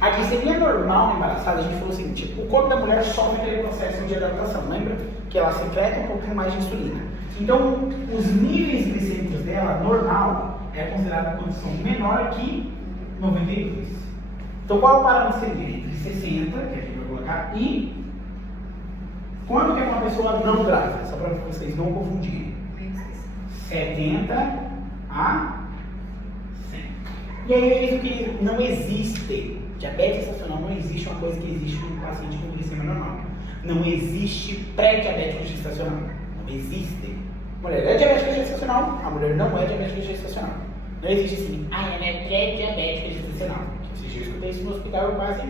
A glicemia normal na embaraçada, a gente falou o seguinte, o corpo da mulher sofre aquele processo de adaptação, lembra? Que ela secreta um pouquinho mais de insulina. Então, os níveis glicêmicos dela, normal, é considerada condição menor que 92. Então, qual é o parâmetro seguinte? Entre 60, que a gente vai colocar, e quando que é uma pessoa não grávida? Só para vocês não confundirem. 70 a 100. E aí é isso que não existe. Diabetes gestacional não existe uma coisa que existe no paciente com glicemia normal. Não existe pré-diabético gestacional. Não existe. A mulher é diabética gestacional, a mulher não é diabética gestacional. Não existe assim, ela é pré-diabética gestacional. Esses dias eu escutei isso no hospital, eu quase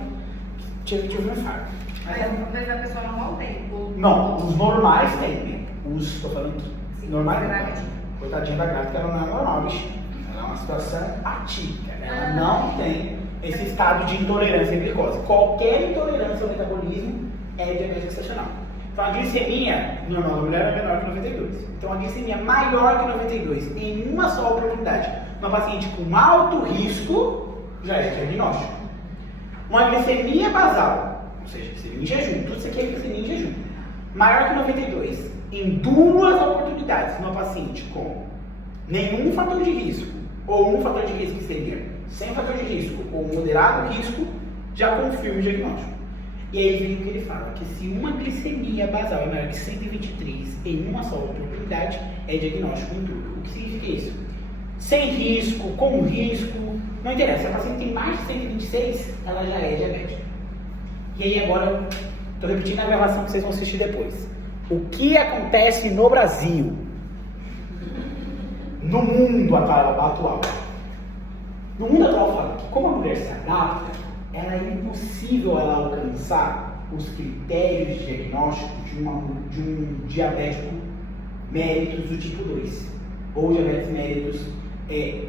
tive um infarto. Mas a pessoa normal tem? Não, os normais têm, né? Estou falando aqui. Normais não. Coitadinha da grávida, ela não é normal, bicho. Ela é uma situação atípica. Ela não tem esse estado de intolerância à glicose. Qualquer intolerância ao metabolismo é diabetes gestacional. Então a glicemia normal da mulher é menor que 92. Então a glicemia maior que 92 em uma só oportunidade, uma paciente com alto risco, já é diagnóstico. Uma glicemia basal, ou seja, glicemia em jejum, tudo isso aqui é glicemia em jejum, maior que 92 em duas oportunidades, numa paciente com nenhum fator de risco, ou um fator de risco que seria sem fator de risco, ou moderado risco, já confirma o diagnóstico. E aí vem o que ele fala, que se uma glicemia basal é maior que 123 em uma só oportunidade, é diagnóstico em tudo. O que significa isso? Sem risco, com risco, não interessa. Se a paciente tem mais de 126, ela já é diabética. E aí agora, estou repetindo a gravação que vocês vão assistir depois. O que acontece no Brasil, no mundo atual? No mundo atual fala que como a mulher se adapta, ela é impossível ela alcançar os critérios de diagnóstico de um diabético mellitus do tipo 2, ou diabetes mellitus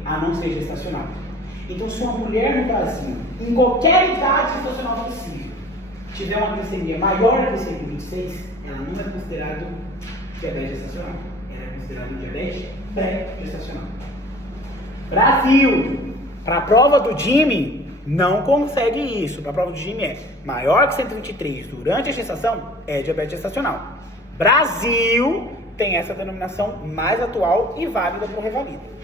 a não ser gestacional. Então, se uma mulher no Brasil, em qualquer idade gestacional possível, tiver uma glicemia maior que 126, ela não é considerada diabetes gestacional, ela é considerada diabetes pré-gestacional. Brasil, para a prova do DIME, não consegue isso. Para a prova do DIME é maior que 123 durante a gestação, é diabetes gestacional. Brasil tem essa denominação mais atual e válida por revalida.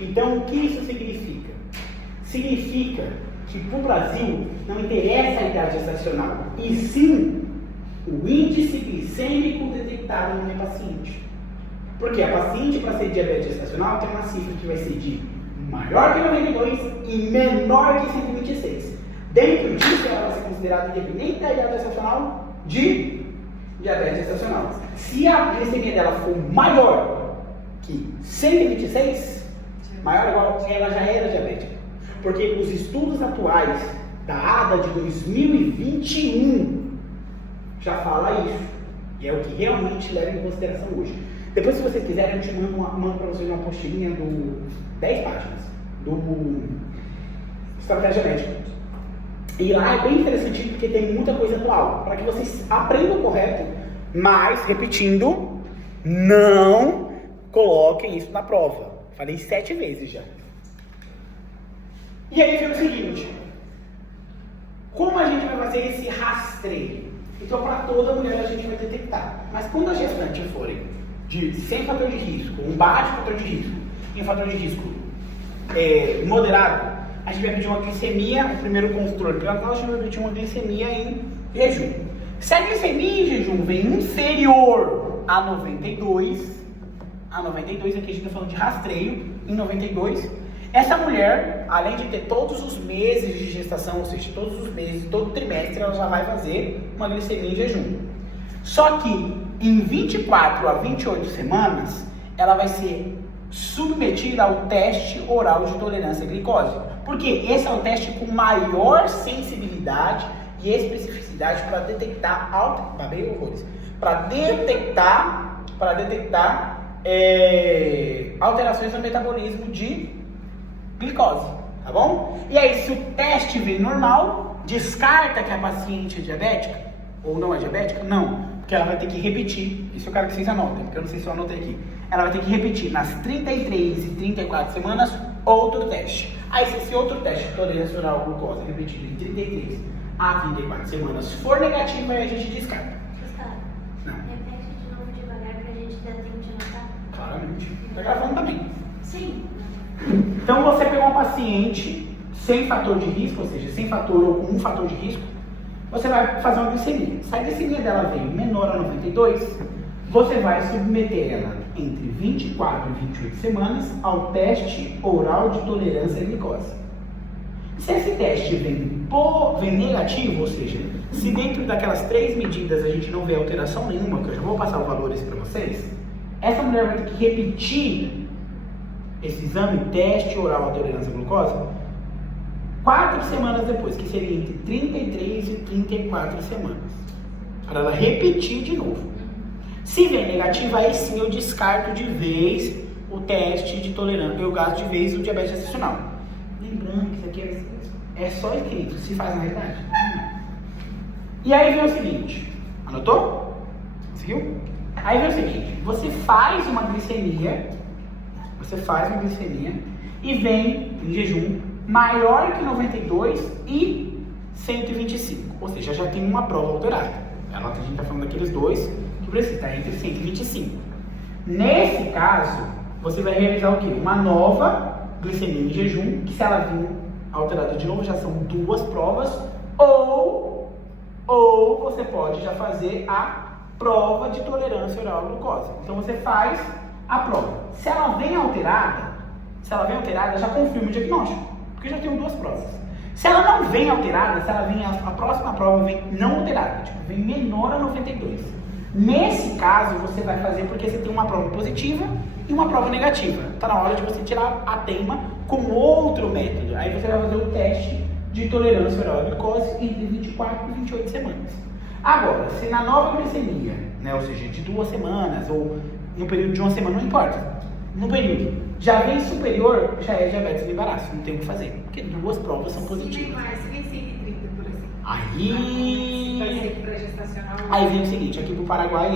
Então, o que isso significa? Significa que para o Brasil não interessa a idade gestacional, e sim o índice glicêmico detectado no meu paciente. Porque a paciente, para ser diabetes gestacional, tem uma cifra que vai ser de maior que 92 e menor que 126. Dentro disso, ela vai ser considerada, independente da idade gestacional, de diabetes gestacional. Se a glicemia dela for maior que 126, maior ou igual, ela já era diabética. Porque os estudos atuais da ADA de 2021 já fala isso. E é o que realmente leva em consideração hoje. Depois, se vocês quiserem, eu te mando para vocês uma apostilinha do 10 páginas do Estratégia Médica. E lá é bem interessante porque tem muita coisa atual, para que vocês aprendam o correto, mas, repetindo, não coloquem isso na prova. Falei 7 vezes já. E aí vem o seguinte, como a gente vai fazer esse rastreio? Então, para toda mulher a gente vai detectar, mas quando as gestantes forem sem fator de risco, um baixo fator de risco e um fator de risco moderado, a gente vai pedir uma glicemia, o primeiro controle pré-natal, a gente vai pedir uma glicemia em jejum. Se a glicemia em jejum vem inferior a 92, aqui a gente está falando de rastreio, em 92, essa mulher, além de ter todos os meses de gestação, ou seja, todos os meses, todo trimestre, ela já vai fazer uma glicemia em jejum. Só que em 24 a 28 semanas, ela vai ser submetida ao teste oral de tolerância à glicose. Porque esse é o teste com maior sensibilidade e especificidade para detectar alterações no metabolismo de glicose, tá bom? E aí, se o teste vem normal, descarta que a paciente é diabética ou não é diabética? Não, porque ela vai ter que repetir. Isso eu quero que vocês anotem, porque eu não sei se eu anotei aqui. Ela vai ter que repetir nas 33 e 34 semanas outro teste. Aí, se esse outro teste de tolerância oral à glucose repetido em 33 a 34 semanas for negativo, aí a gente descarta. Gustavo, Não. repete de novo devagar pra gente dar tempo de anotar. Claramente. Tá gravando também. Sim. Então, você pegou uma paciente sem fator de risco, ou seja, sem fator ou com um fator de risco, você vai fazer uma glicemia. Se a glicemia dela veio menor a 92, você vai submeter ela entre 24 e 28 semanas ao teste oral de tolerância à glicose. Se esse teste vem negativo, ou seja, se dentro daquelas 3 medidas a gente não vê alteração nenhuma, que eu já vou passar os valores para vocês, essa mulher vai ter que repetir esse exame, teste oral à tolerância à glucose, 4 semanas depois, que seria entre 33 e 34 semanas, para ela repetir de novo. Se vem negativo, aí sim eu descarto de vez o teste de tolerância, eu gasto de vez o diabetes gestacional. Lembrando que isso aqui é só escrito, se faz na realidade. E aí vem o seguinte, anotou? Conseguiu? Aí vem o seguinte, você faz uma glicemia e vem em jejum maior que 92 e 125, ou seja, já tem uma prova alterada. A gente está falando daqueles dois que precisa estar entre 125. Nesse caso, você vai realizar o quê? Uma nova glicemia em jejum, que se ela vir alterada de novo, já são 2 provas, ou você pode já fazer a prova de tolerância oral à glucose. Então você faz a prova. Se ela vem alterada, já confirma o diagnóstico, porque já tem 2 provas. Se ela não vem alterada, se ela vem a próxima prova vem não alterada, tipo, vem menor a 92. Nesse caso, você vai fazer porque você tem uma prova positiva e uma prova negativa. Está na hora de você tirar a teima com outro método. Aí você vai fazer o teste de tolerância oral à glicose entre 24 e 28 semanas. Agora, se na nova glicemia, né, ou seja, de 2 semanas ou no período de 1 semana, não importa. No período já vem superior, já é diabetes no embaraço, não tem o que fazer, porque 2 provas são positivas. Se vem 130, por exemplo. Aí vem o seguinte, aqui pro Paraguai,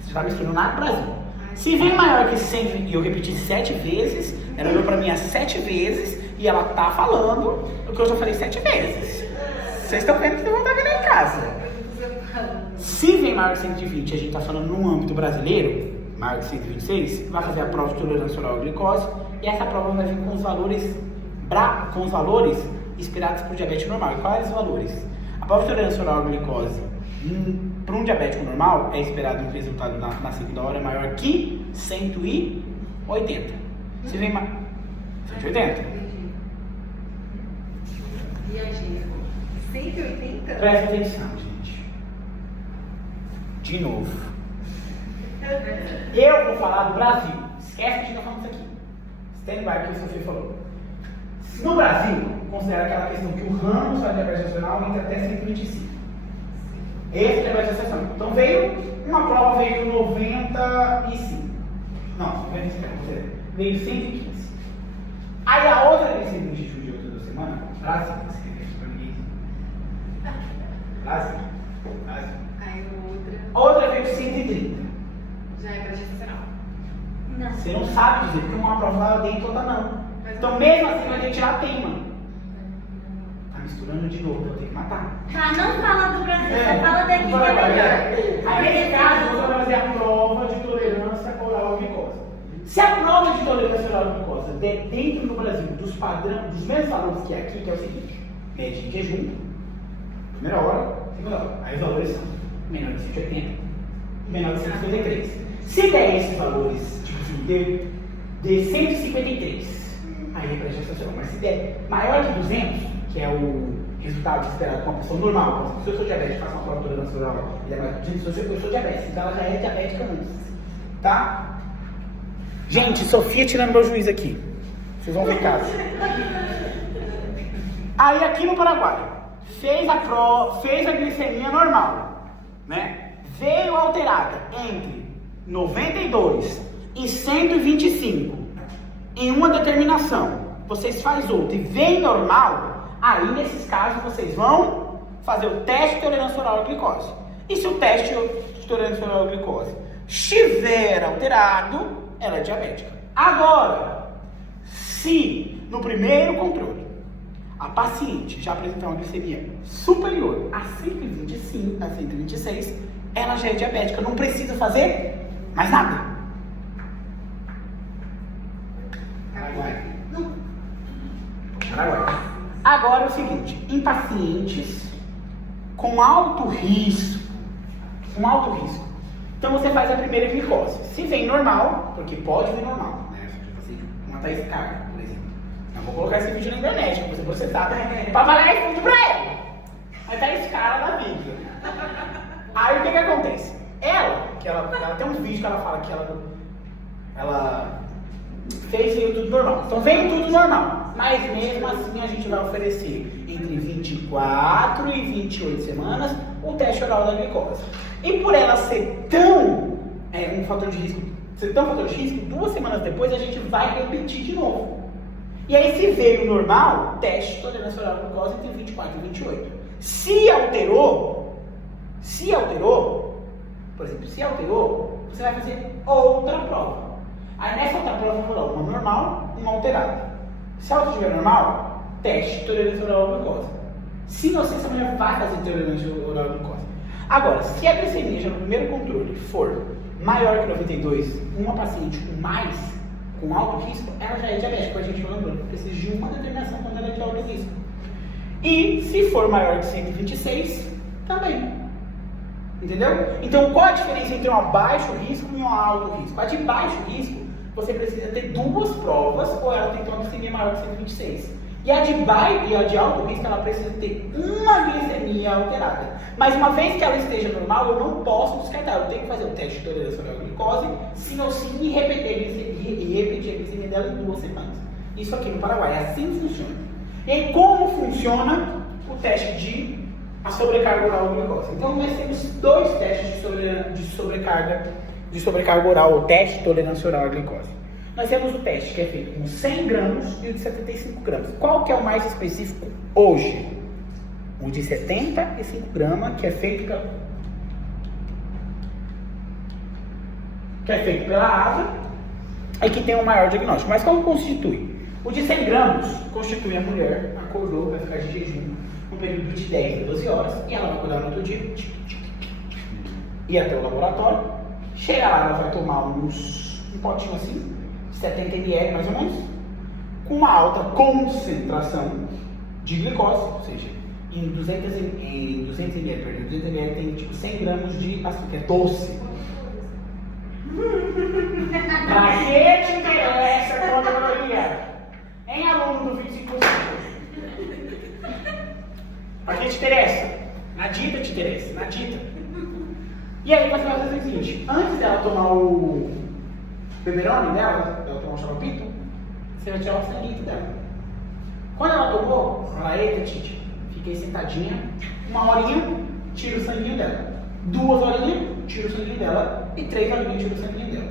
você está misturando lá no Brasil. Se vem maior que 100, e eu repeti 7 vezes, ela olhou pra mim 7 vezes, e ela tá falando o que eu já falei 7 vezes. Vocês estão vendo que vocês vão estar vendo aí em casa. Se vem maior que 120, a gente tá falando no âmbito brasileiro, maior que 126, vai fazer a prova de tolerância oral à glicose, e essa prova vai vir com os valores esperados para o diabético normal. E quais os valores? A prova de tolerância oral à glicose para um diabético normal é esperado um resultado na segunda hora maior que 180. Se vem mais 180? Viajei. 180? Presta atenção, gente. De novo. Eu vou falar do Brasil. Esquece que a gente está falando isso aqui. Stand by que o Sofia falou. No Brasil, considera aquela questão que o ramo faz diabetes gestacional entra até 125. Esse é diabetes gestacional. Então uma prova veio 95. Não, 95, veio 115. Aí a outra glicemia de 8 da semana semana? Brasil, Brasil. Aí outra Outra efeito 130. já é pra gestacional. Não. Você não sabe dizer, porque uma prova lá dentro, outra não. Então, mesmo assim, vai ter que tirar a teima. Tá misturando de novo, vou ter que matar. Tá, não fala do brasileiro, você fala daqui que é melhor. Aí, nesse caso, você vai fazer a prova de tolerância oral à glicose. Se a prova de tolerância oral à glicose der dentro do Brasil dos padrões, dos mesmos valores que é aqui, que é o seguinte: mede em jejum, primeira hora, segunda hora. Aí os valores são menor de 180, menor de 153. Se der esses valores, tipo assim, de 153, aí é para gestação. Mas se der maior de 200, que é o resultado esperado com uma pessoa normal, se eu sou diabético, faço uma prova de tolerância oral, ele é mais de 200, eu sou diabético, então ela já é diabética antes, tá? Gente, Sofia tirando meu juiz aqui. Vocês vão ver em casa. Aí aqui no Paraguai, fez a glicemia normal, né? Veio alterada entre 92 e 125 em uma determinação. Vocês fazem outra e vem normal, aí nesses casos vocês vão fazer o teste de tolerância oral à glicose. E se o teste de tolerância oral à glicose estiver alterado, ela é diabética. Agora, se no primeiro controle a paciente já apresentar uma glicemia superior a 125, a 126, ela já é diabética, não precisa fazer mais nada. Paraguai. Agora é o seguinte, em pacientes com alto risco, então você faz a primeira glicose. Se vem normal, porque pode vir normal, né? Assim, uma Thaís Carga, por exemplo. Eu vou colocar esse vídeo na internet, pra você processar, pra pagar esse vídeo pra ela. A Thaís Carga na vida. Aí o que acontece? Ela tem uns vídeos que ela fala que ela fez tudo normal. Então vem tudo normal. Mas mesmo assim a gente vai oferecer entre 24 e 28 semanas o teste oral da glicose. E por ela ser tão um fator de risco, 2 semanas depois a gente vai repetir de novo. E aí se veio normal, teste de tolerância oral à glicose entre 24 e 28. Se alterou, por exemplo, você vai fazer outra prova. Aí nessa outra prova vai rolar uma normal, uma alterada. Se a outra estiver normal, teste de tolerância oral à glicose. Se você, essa mulher vai fazer tolerância oral à glicose. Agora, se a glicemia já no primeiro controle for maior que 92, uma paciente com alto risco, ela já é diabética, a gente vai lembrando, precisa de uma determinação quando ela é de alto risco. E se for maior que 126, também. Entendeu? Então, qual a diferença entre um baixo risco e um alto risco? A de baixo risco, você precisa ter 2 provas, ou ela tem que ter uma glicemia maior que 126. E a de alto risco, ela precisa ter uma glicemia alterada. Mas uma vez que ela esteja normal, eu não posso descartar. Eu tenho que fazer o teste de tolerância oral à glicose, sim ou sim, e repetir a glicemia dela em 2 semanas. Isso aqui no Paraguai, é assim que funciona. E aí, como funciona o teste de sobrecarga oral à glicose? Então, nós temos 2 testes de sobrecarga oral, ou teste de tolerância oral à glicose. Nós temos o teste que é feito com 100 gramas e o de 75 gramas. Qual que é o mais específico hoje? O de 75 gramas, que é feito pela ASA e que tem um maior diagnóstico. Mas como constitui? O de 100 gramas constitui a mulher, acordou, vai ficar de jejum no período de 10 a 12 horas e ela vai acordar no outro dia, ir até o laboratório, chegar lá, ela vai tomar um potinho assim, 70 ml mais ou menos, com uma alta concentração de glicose, ou seja, em 200 ml tem tipo 100 gramas de açúcar, é doce. Pra que te interessa a caloria? Hein, aluno do 25%? Pra que te interessa? Na dieta te interessa, na dieta. E aí você vai fazer o seguinte, antes dela tomar o beberone dela, ela tomar o xaropito, você vai tirar o sanguinho dela. Quando ela tomou, ela, eita, Titi, fiquei sentadinha, 1 horinha, tira o sanguinho dela. 2 horinhas, tira o sanguinho dela. E 3 horinhas, tira o sanguinho dela.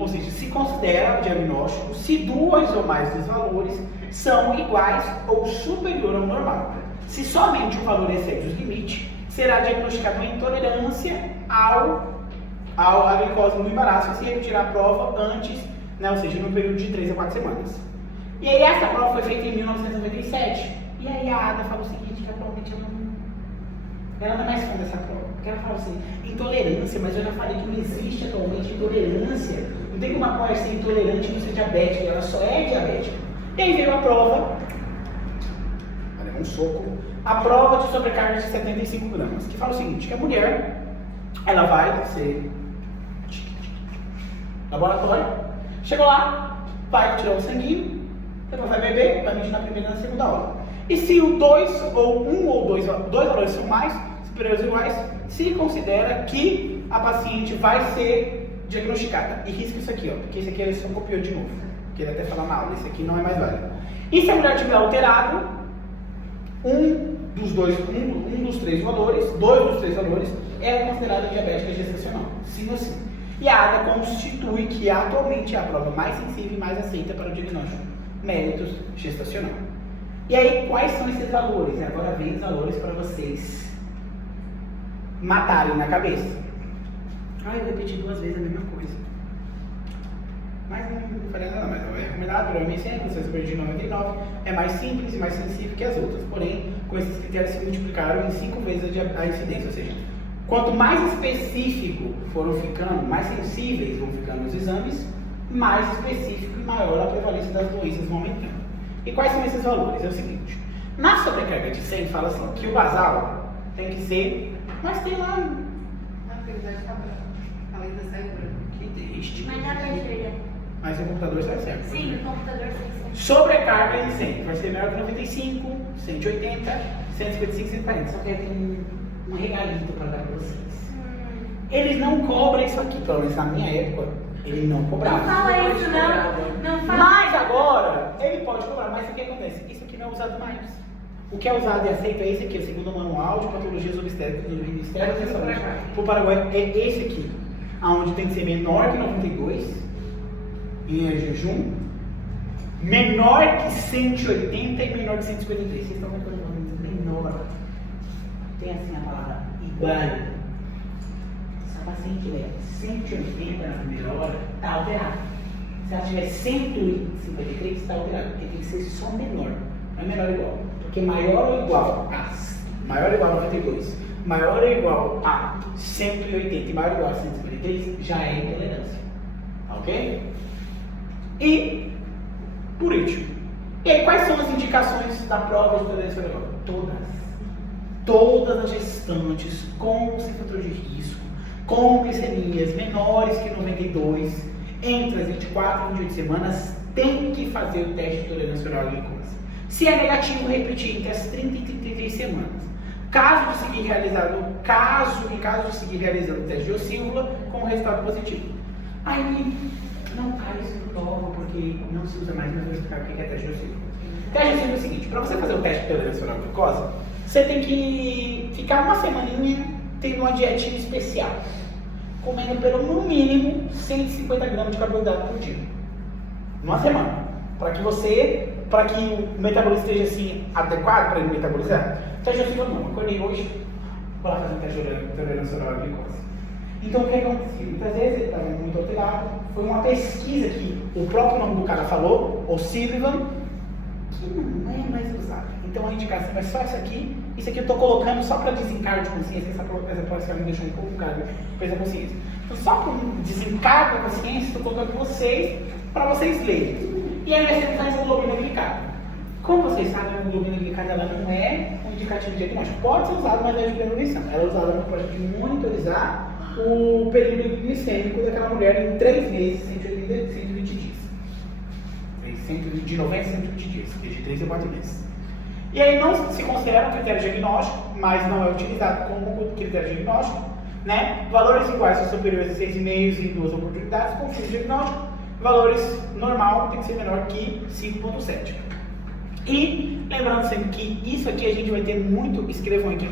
ou seja, se considera o diagnóstico se 2 ou mais dos valores são iguais ou superior ao normal. Se somente um valor excede os limites, será diagnosticada uma intolerância à glicose no embaraço e se repetirá a prova antes, né, ou seja, no período de 3 a 4 semanas. E aí essa prova foi feita em 1997. E aí a Ada falou o seguinte, que atualmente ela não é mais fã dessa prova. Porque ela fala assim, intolerância, mas eu já falei que não existe atualmente intolerância. Não tem como uma mulher ser intolerante e não ser diabética, ela só é diabética. E aí veio a prova, olha, um soco, a prova de sobrecarga de 75 gramas, que fala o seguinte, que a mulher, ela vai ser laboratório, chegou lá, vai tirar o sanguinho, depois vai beber, vai medir na primeira e na segunda hora. E se o 2 ou 1 ou 2 valores são mais, superiores ou iguais, se considera que a paciente vai ser diagnosticada. E risca isso aqui, ó, porque esse aqui ele só copiou de novo. Que ele até fala na aula, esse aqui não é mais válido. E se a mulher tiver alterado, um dos 3 valores, 2 dos 3 valores, é considerada diabética gestacional. Sim ou sim. E a ADA constitui que atualmente é a prova mais sensível e mais aceita para o diagnóstico méritos gestacional. E aí, quais são esses valores? E agora vem os valores para vocês matarem na cabeça. Eu repeti 2 vezes a mesma coisa. Mas não falei nada mais. É recomendado pelo MSN, vocês perdi 99. É mais simples e mais sensível que as outras. Porém, com esses critérios se multiplicaram em 5 vezes a incidência. Ou seja, quanto mais específico foram ficando, mais sensíveis vão ficando os exames, mais específico e maior a prevalência das doenças vão aumentando. E quais são esses valores? É o seguinte, na sobrecarga de 100 fala assim, que o basal tem que ser, mas tem lá... Na atividade tá branca. A letra sai branca. Que triste. Mas dá pra escrever. Mas o computador está certo. Sim, o computador sim. Sobrecarga de 100 vai ser melhor que 95, 180, 155, 140. Só que aí tem um regalito para dar para vocês. Eles não cobram isso aqui, pelo menos na minha época, ele não cobrava. Não fala isso, não fala. Mas agora, ele pode cobrar, mas o que acontece? Isso aqui não é usado mais. O que é usado e aceito é esse aqui, o segundo manual de patologias obstétricas do Ministério da Saúde. Para o Paraguai é esse aqui, onde tem que ser menor que 92 em jejum, menor que 180 e menor que 153. Vocês estão vendo menor? Tem assim a palavra igual. Se a paciente tiver 180 na primeira hora, está alterado. Se ela tiver 153, está alterado. Porque tem que ser só menor, não é menor ou igual. Porque maior ou igual a 92, maior ou igual a 180 e maior ou igual a 153 já é intolerância. Ok? E, por último, e aí, quais são as indicações da prova de tolerância oral? Todas as gestantes com sem fator de risco, com glicemias menores que 92, entre as 24 e 28 semanas, tem que fazer o teste de tolerância oral à glicose. Se é negativo, repetir entre as 30 e 33 semanas. Em caso de seguir realizando o teste de oscílula com o resultado positivo. Aí, não faz prova porque não se usa mais, mas vou explicar o que é teste de oscílula. Teste de oscílula é o seguinte, para você fazer o teste de tolerância oral à glicose, você tem que ficar uma semaninha tendo uma dietinha especial, comendo pelo no mínimo 150 gramas de carboidrato por dia. Uma semana. Para que o metabolismo esteja assim adequado para ele metabolizar. Teste de oscílula não. Acordei hoje para fazer um teste de tolerância oral à glicose. Então o que aconteceu? Muitas vezes ele estava muito alterado. Foi uma pesquisa que o próprio nome do cara falou, o Sullivan, que não é mais usado. Então a indicação é só essa aqui. Isso aqui eu estou colocando só para desencargo de consciência. Essa prova me deixou um pouco cargo da consciência. Então só para desencargo da consciência, estou colocando vocês para vocês lerem. E aí nós temos a hemoglobina glicada. Como vocês sabem, a hemoglobina glicada ela não é um indicativo diagnóstico. Pode ser usada, mas não é de prevenção. Ela é usada no projeto de monitorizar o período glicêmico daquela mulher em 3 meses, 120 dias. De 90 a 120 dias, que é de 3 a 4 meses. E aí não se considera um critério diagnóstico, mas não é utilizado como critério diagnóstico, né? Valores iguais ou superiores a 6,5 em 2 oportunidades, com fim diagnóstico. Valores normal tem que ser menor que 5,7. E lembrando sempre que isso aqui a gente vai ter muito, escrevam aqui,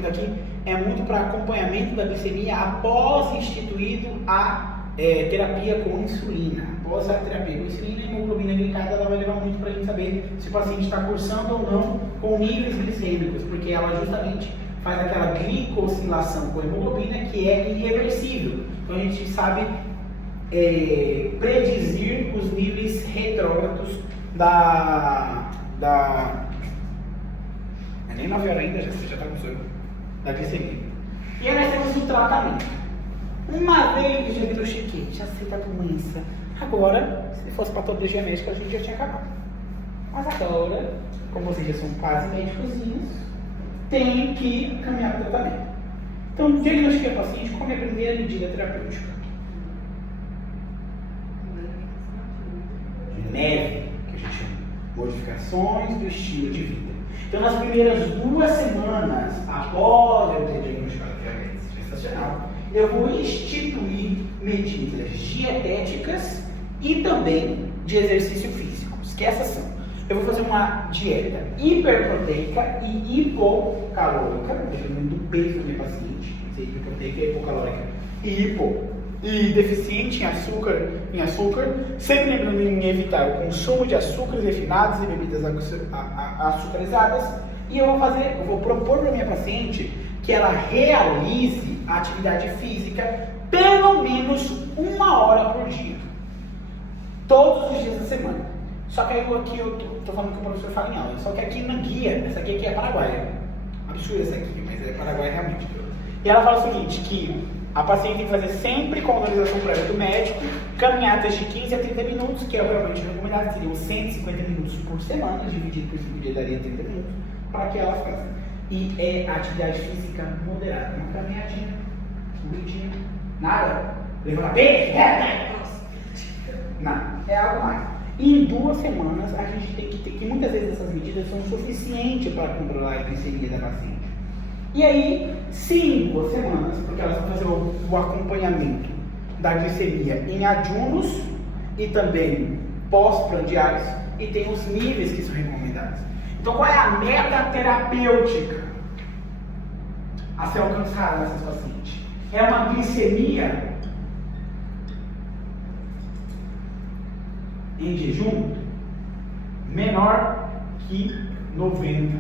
é muito para acompanhamento da glicemia após instituído a terapia com insulina. Após a terapia com insulina, a hemoglobina glicada ela vai levar muito para a gente saber se o paciente está cursando ou não com níveis glicêmicos, porque ela justamente faz aquela glicosilação com a hemoglobina que é irreversível. Então a gente sabe predizir os níveis retrógrados da nem 9 horas ainda, você já está com sono, da glicemia. E aí nós temos o tratamento. Uma vez que já virou chiquete, já aceita a doença. Agora, se fosse patologia médica, a gente já tinha acabado. Mas agora, como vocês já são quase médicozinhos, tem que caminhar para o tratamento. Então, diagnostiquei o paciente com a minha primeira medida terapêutica. Neve, que a gente chama. Modificações do estilo de vida. Então, nas primeiras 2 semanas após eu ter diagnosticado a diabetes gestacional, eu vou instituir medidas dietéticas e também de exercício físico. Que essas são. Eu vou fazer uma dieta hiperproteica e hipocalórica, dependendo do peso do meu paciente. Se é hiperproteica, hipocalórica e deficiente em açúcar, sempre lembrando em evitar o consumo de açúcares refinados e bebidas açucarizadas. E eu vou propor para a minha paciente que ela realize a atividade física pelo menos 1 hora por dia, todos os dias da semana. Só que aí aqui eu tô falando que o professor fala em aula, só que aqui na guia, essa aqui é paraguaia, absurda essa aqui, mas é paraguaia realmente. E ela fala o seguinte, que a paciente tem que fazer sempre com autorização prévia do médico, caminhadas de 15 a 30 minutos, que é realmente recomendado, seriam 150 minutos por semana, dividido por 5 dias daria 30 minutos, para que ela faça. E é atividade física moderada, uma caminhadinha, corridinha, nada, levantar bem, nada, é algo mais. E em 2 semanas a gente tem que ter, que muitas vezes essas medidas são suficientes para controlar a glicemia da paciente. E aí, se em 2 semanas, porque elas vão fazer o acompanhamento da glicemia em adjunos e também pós-prandiais, e tem os níveis que são recomendados. Então, qual é a meta terapêutica a ser alcançada nessas pacientes? É uma glicemia em jejum menor que 90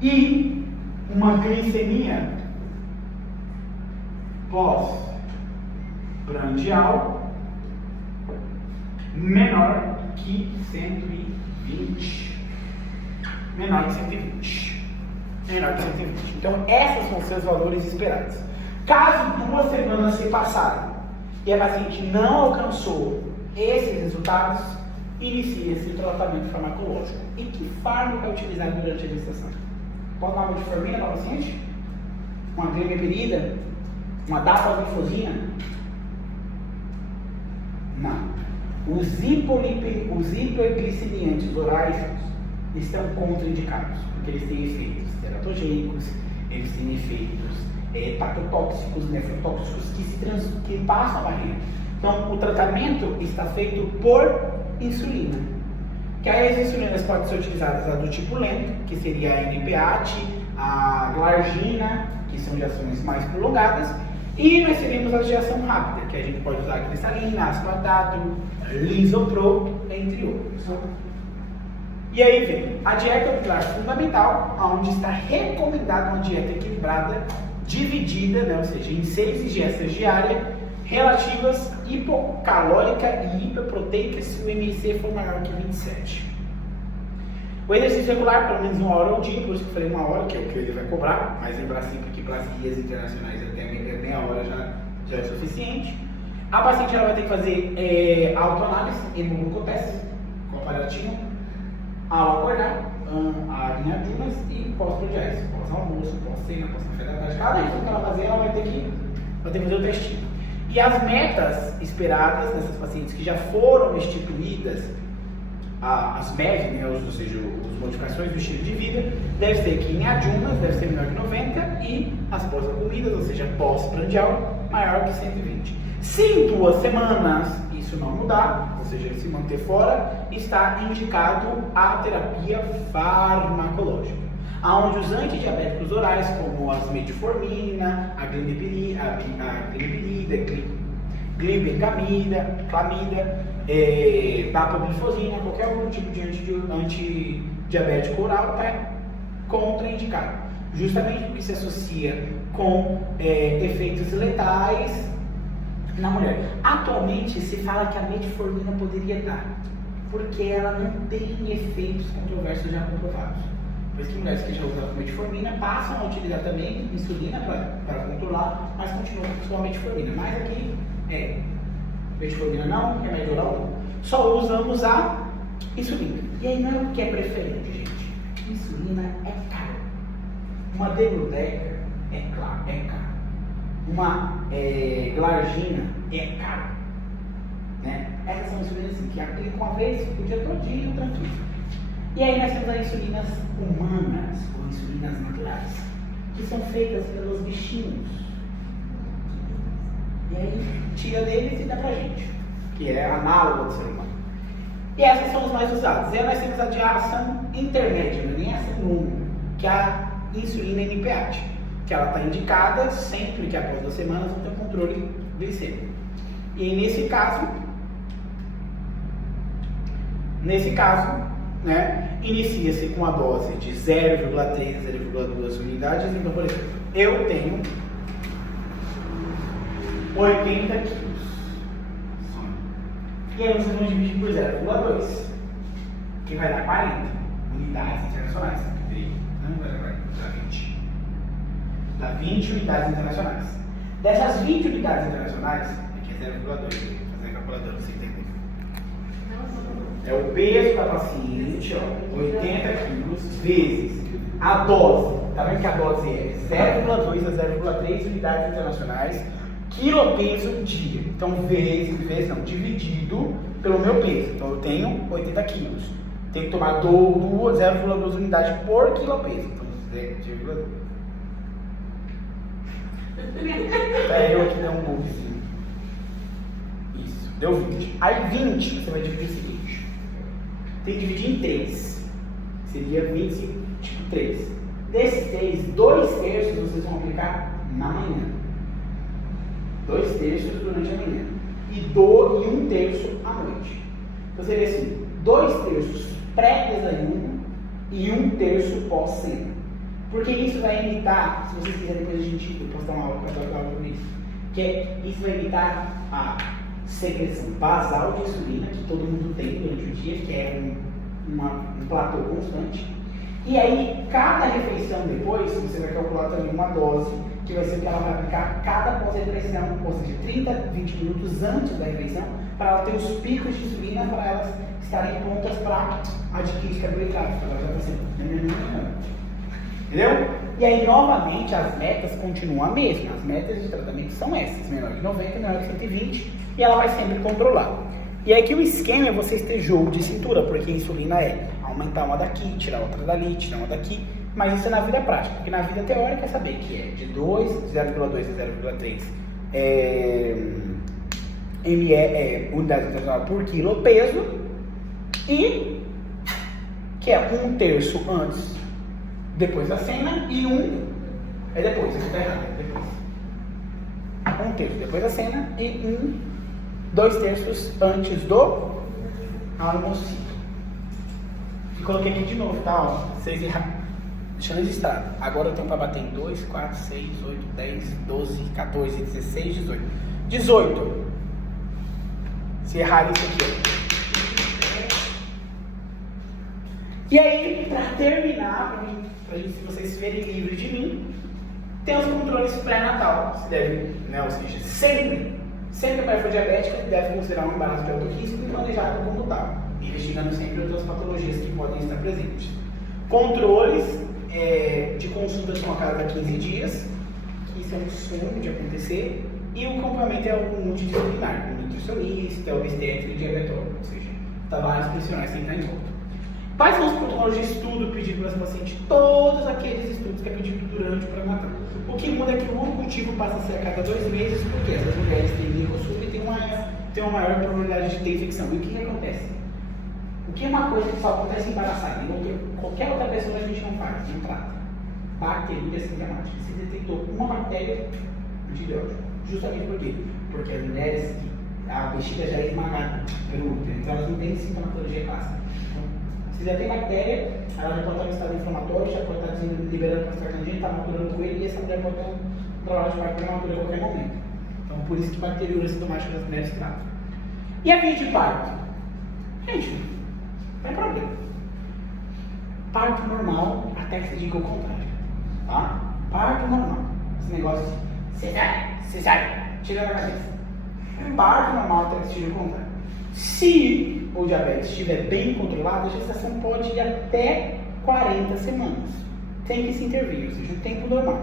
e uma glicemia pós-prandial menor que 120. Menor que 120. Menor que 120. Então, esses são os seus valores esperados. Caso 2 semanas se passarem e a paciente não alcançou esses resultados, inicia-se o tratamento farmacológico. E que fármaco é utilizado durante a gestação? Qual a metformina para o paciente? Uma glimeperida? Uma dapaglifosina? Não. Os hiperglicemiantes orais estão contraindicados, porque eles têm efeitos teratogênicos, eles têm efeitos hepatotóxicos, nefrotóxicos que passam a barreira. Então, o tratamento está feito por insulina. Que aí as insulinas podem ser utilizadas a do tipo lento, que seria a NPAT, a glargina, que são de ações mais prolongadas, e nós teríamos as de ação rápida, que a gente pode usar a cristalina, aspartato, lisopro, entre outros. E aí vem a dieta é um pilar fundamental, onde está recomendada uma dieta equilibrada, dividida, né, ou seja, em 6 ingestas diárias, relativas hipocalórica e hiperproteica se o MIC for maior que 27. O exercício regular, pelo menos 1 hora ao dia, por isso que eu falei 1 hora, que é o que ele vai cobrar, mas lembrar sempre que para as guias internacionais até meia hora já é suficiente. A paciente ela vai ter que fazer autoanálise, hemoglucoteste, com o aparatinho, ao acordar, em adjunas e pós-prandiais, pós-almoço, pós-cena, pós-café da tarde. Cada vez que ela fazer, ela vai ter que fazer o testinho. E as metas esperadas nessas pacientes que já foram instituídas, as MEV, né, ou seja, as modificações do estilo de vida, deve ser que em adjunas deve ser menor que 90 e as pós-comidas, ou seja, pós-prandial, maior que 120. Se em 2 semanas isso não mudar, ou seja, se manter fora, está indicado a terapia farmacológica, onde os antidiabéticos orais, como as metformina, a glimeperida, glibenclamida, clamida, dapaglifosina, qualquer outro tipo de antidiabético oral é contraindicado. Justamente porque se associa com efeitos letais na mulher. Atualmente se fala que a metformina poderia dar, porque ela não tem efeitos controversos já comprovados. Por isso que mulheres que já usam metformina passam a utilizar também insulina para controlar, mas continuam com a metformina. Mas aqui metformina não, remédio oral não. Só usamos a insulina. E aí não é o que é preferente, gente. Insulina é caro. Uma Degludec é caro. Uma Glargina é caro. Né? Essas são insulinas assim, que aplicam uma vez o dia todinho, tranquilo. E aí nós temos as insulinas humanas, ou insulinas naturais, que são feitas pelos bichinhos. E aí tira deles e dá pra gente, que é análogo do ser humano. E essas são as mais usadas. E aí nós temos a de ação intermédia, não é nem ação longa, que é a insulina NPAT, que ela está indicada sempre que após 2 semanas não tem controle glicêmico. E nesse caso, né, inicia-se com a dose de 0,3 a 0,2 unidades. Então, por exemplo, eu tenho 80 quilos. E aí vocês vão dividir por 0,2, que vai dar 40 unidades internacionais. Não vai dar 40, dá 20. Dá 20 unidades internacionais. Dessas 20 unidades internacionais, aqui é 0,2, fazer a calculadora pra você entender. É o peso da paciente, 80 quilos, vezes a dose. Tá vendo que a dose é 0,2 a 0,3 unidades internacionais, quilopeso dia. Então, dividido pelo meu peso. Então, eu tenho 80 quilos. Tenho que tomar 0,2 unidades por quilopeso. Então, 0,2. Eu aqui dei um bugzinho. Isso, deu 20. Aí 20, você vai dividir o seguinte. Tem que dividir em 3. Seria 25, tipo 3. Desses 3, 2/3 vocês vão aplicar na manhã. 2/3 durante a manhã. E 1/3 à noite. Então seria assim, 2/3 pré-desayuno e 1/3 pós-cena. Porque isso vai evitar, se vocês quiserem depois a gente postar uma aula para falar sobre isso, isso vai evitar a secreção basal de insulina que todo mundo tem durante o dia, que é um platô constante. E aí, cada refeição depois, você vai calcular também uma dose, que vai ser que ela vai aplicar cada pós-refeição, ou seja, 30, 20 minutos antes da refeição, para ela ter os picos de insulina, para elas estarem prontas para adquirir carboidratos, para ela já está sendo. Entendeu? E aí, novamente, as metas continuam a mesma. As metas de tratamento são essas, menor de 90, menor de 120, e ela vai sempre controlar. E aí que o esquema é vocês ter jogo de cintura, porque a insulina é aumentar uma daqui, tirar outra dali, tirar uma daqui, mas isso é na vida prática, porque na vida teórica é saber que é de 0,2 a 0,3 unidades internacionais por quilo peso, e que é 1/3 antes, depois da cena, e depois, isso está errado, depois. 1/3 depois da cena e 2/3 antes do almoço. E coloquei aqui de novo, tá? Ó, vocês deixando registrado. Agora eu tenho para bater em 2, 4, 6, 8, 10, 12, 14, 16, 18. 18. Se errar isso aqui. E aí, para terminar, se vocês verem livre de mim, tem os controles pré-natal. Você deve, ou seja, sempre para a diabética deve considerar um embaraço de alto risco e planejado como tal, investigando sempre outras patologias que podem estar presentes. Controles de consulta são a cada 15 dias, que isso é um sonho de acontecer, e o acompanhamento é algo multidisciplinar, com nutricionista, obstetra e diabetólogo, ou seja, vários profissionais sempre em volta. Quais são os protocolos de estudo pedidos para esse paciente? Todos aqueles estudos que é pedido durante o pré-natal. O que muda é que o motivo passa a ser a cada 2 meses, porque essas mulheres têm microsulfo e têm uma maior probabilidade de ter infecção. E o que acontece? O que é uma coisa que só acontece embaraçada? Qualquer outra pessoa a gente não faz, não trata. Bacteria sintomática. Se detectou uma bactéria, antibiótico. Justamente por quê? Porque as mulheres que a bexiga já é esmagada pelo útero, então elas não têm sintomatologia clássica. Então, se já tem bactéria, ela já pode estar no estado inflamatório, já pode estar liberando prostaglandina, está maturando com ele, e essa mulher pode ter um trabalho de parto prematuro a qualquer momento. Então, por isso que bacteriúria sintomática das mulheres tratam. E a via de parto? Gente, não tem problema. Parto normal até que se diga o contrário. Tá? Parto normal. Esse negócio de cesárea, tira da cabeça. Parto normal até que se diga o contrário. Se o diabetes estiver bem controlado, a gestação pode ir até 40 semanas. Tem que se intervir, ou seja, um tempo normal.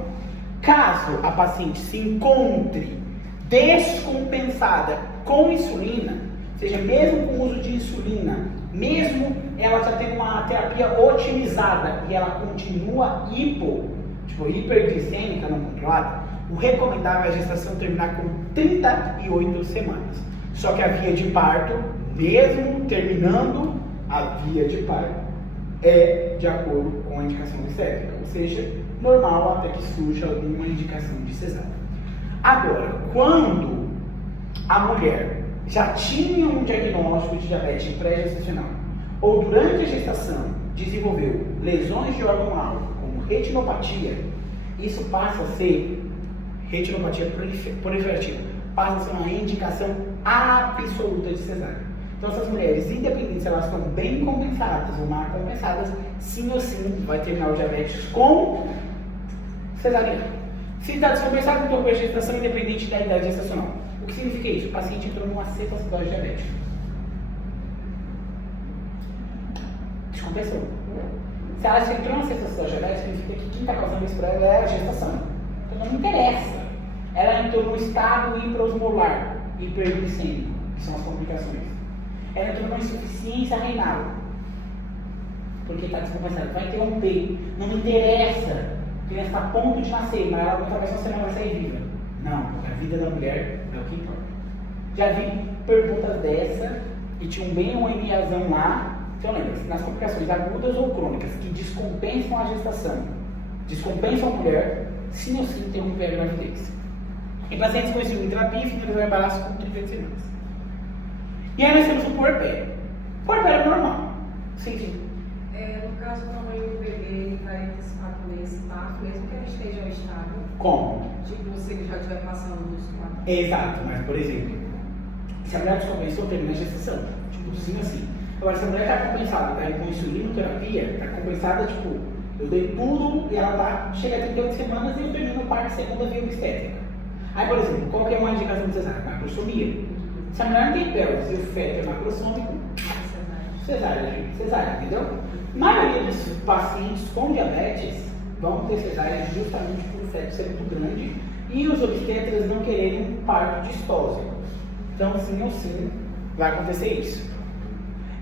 Caso a paciente se encontre descompensada com insulina, ou seja, mesmo com o uso de insulina, mesmo ela já tendo uma terapia otimizada e ela continua hiperglicêmica não controlada, o recomendável é a gestação terminar com 38 semanas. Só que a via de parto, mesmo terminando a via de parto, é de acordo com a indicação obstétrica, ou seja, normal até que surja alguma indicação de cesárea. Agora, quando a mulher já tinha um diagnóstico de diabetes pré-gestacional ou durante a gestação desenvolveu lesões de órgão-alvo, como retinopatia, isso passa a ser retinopatia proliferativa, passa a ser uma indicação absoluta de cesárea. Então, essas mulheres, independente se elas estão bem compensadas ou mal compensadas, sim ou sim vai terminar o diabetes com cesariana. Se está descompensado, então com a gestação independente da idade gestacional. O que significa isso? O paciente entrou numa cetoacidose diabética. Descompensou. Se ela entrou numa cetoacidose diabética, significa que quem está causando isso para ela é a gestação. Então não interessa. Ela entrou no estado hiperosmolar, hiperglicêmico, que são as complicações. Ela entrou numa insuficiência renal, porque está descompensada. Vai interromper. Não me interessa. A criança está a ponto de nascer, mas ela aguenta mais uma semana vai sair viva. Não, a vida da mulher é o que importa. Já vi perguntas dessa e tinha um bem um MAzão lá. Então lembra, nas complicações agudas ou crônicas que descompensam a gestação, descompensam a mulher, sim ou sim interromper a gravidez. Em pacientes com terapia e finalizar o embaraço com 30 semanas. E aí nós temos o puerpério. Puerpério normal. Sim. No caso, quando o bebê está entre os 4 meses, tá? Mesmo que ele esteja estável. Como? Tipo, se ele já estiver passando dos 4 meses. Exato, mas por exemplo, se a mulher descompensou, termina a gestação. Tipo, sim ou sim. Agora, se a mulher está compensada, tá com insulinoterapia, está compensada, tipo, eu dei tudo e ela chega a 38 semanas e eu termino o parto segunda via obstétrica. Aí, por exemplo, qual que é uma indicação de cesárea? Macrostomia. Se a mulher não tem pelvis e o feto é macrossômico, cesárea, entendeu? A maioria dos pacientes com diabetes vão ter cesárea justamente por o feto ser muito grande e os obstetras não quererem um parto distósico. Então, sim ou sim, vai acontecer isso.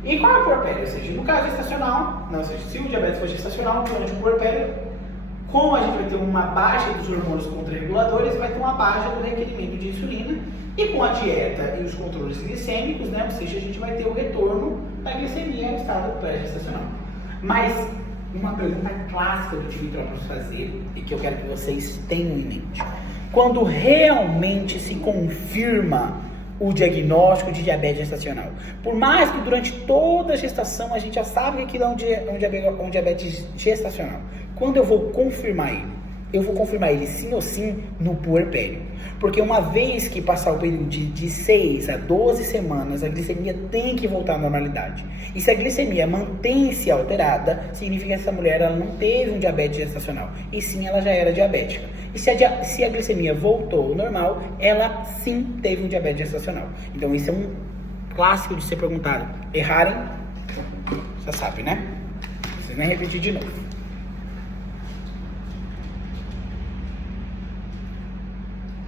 E qual é o puerpério? Ou seja, no caso gestacional, ou seja, se o diabetes for gestacional, durante o puerpério, como a gente vai ter uma baixa dos hormônios contrarreguladores, vai ter uma baixa do requerimento de insulina, e com a dieta e os controles glicêmicos, né, ou seja, a gente vai ter o retorno da glicemia ao estado pré-gestacional. Mas uma pergunta clássica do time para fazer, e que eu quero que vocês tenham em mente: quando realmente se confirma o diagnóstico de diabetes gestacional? Por mais que durante toda a gestação a gente já sabe que aquilo é um diabetes gestacional. Quando eu vou confirmar ele? Eu vou confirmar ele sim ou sim no puerpério. Porque uma vez que passar o período de 6 a 12 semanas, a glicemia tem que voltar à normalidade. E se a glicemia mantém-se alterada, significa que essa mulher ela não teve um diabetes gestacional, e sim ela já era diabética. E se a glicemia voltou ao normal, ela sim teve um diabetes gestacional. Então isso é um clássico de ser perguntado. Errarem, já sabe, né? Não precisa nem repetir de novo.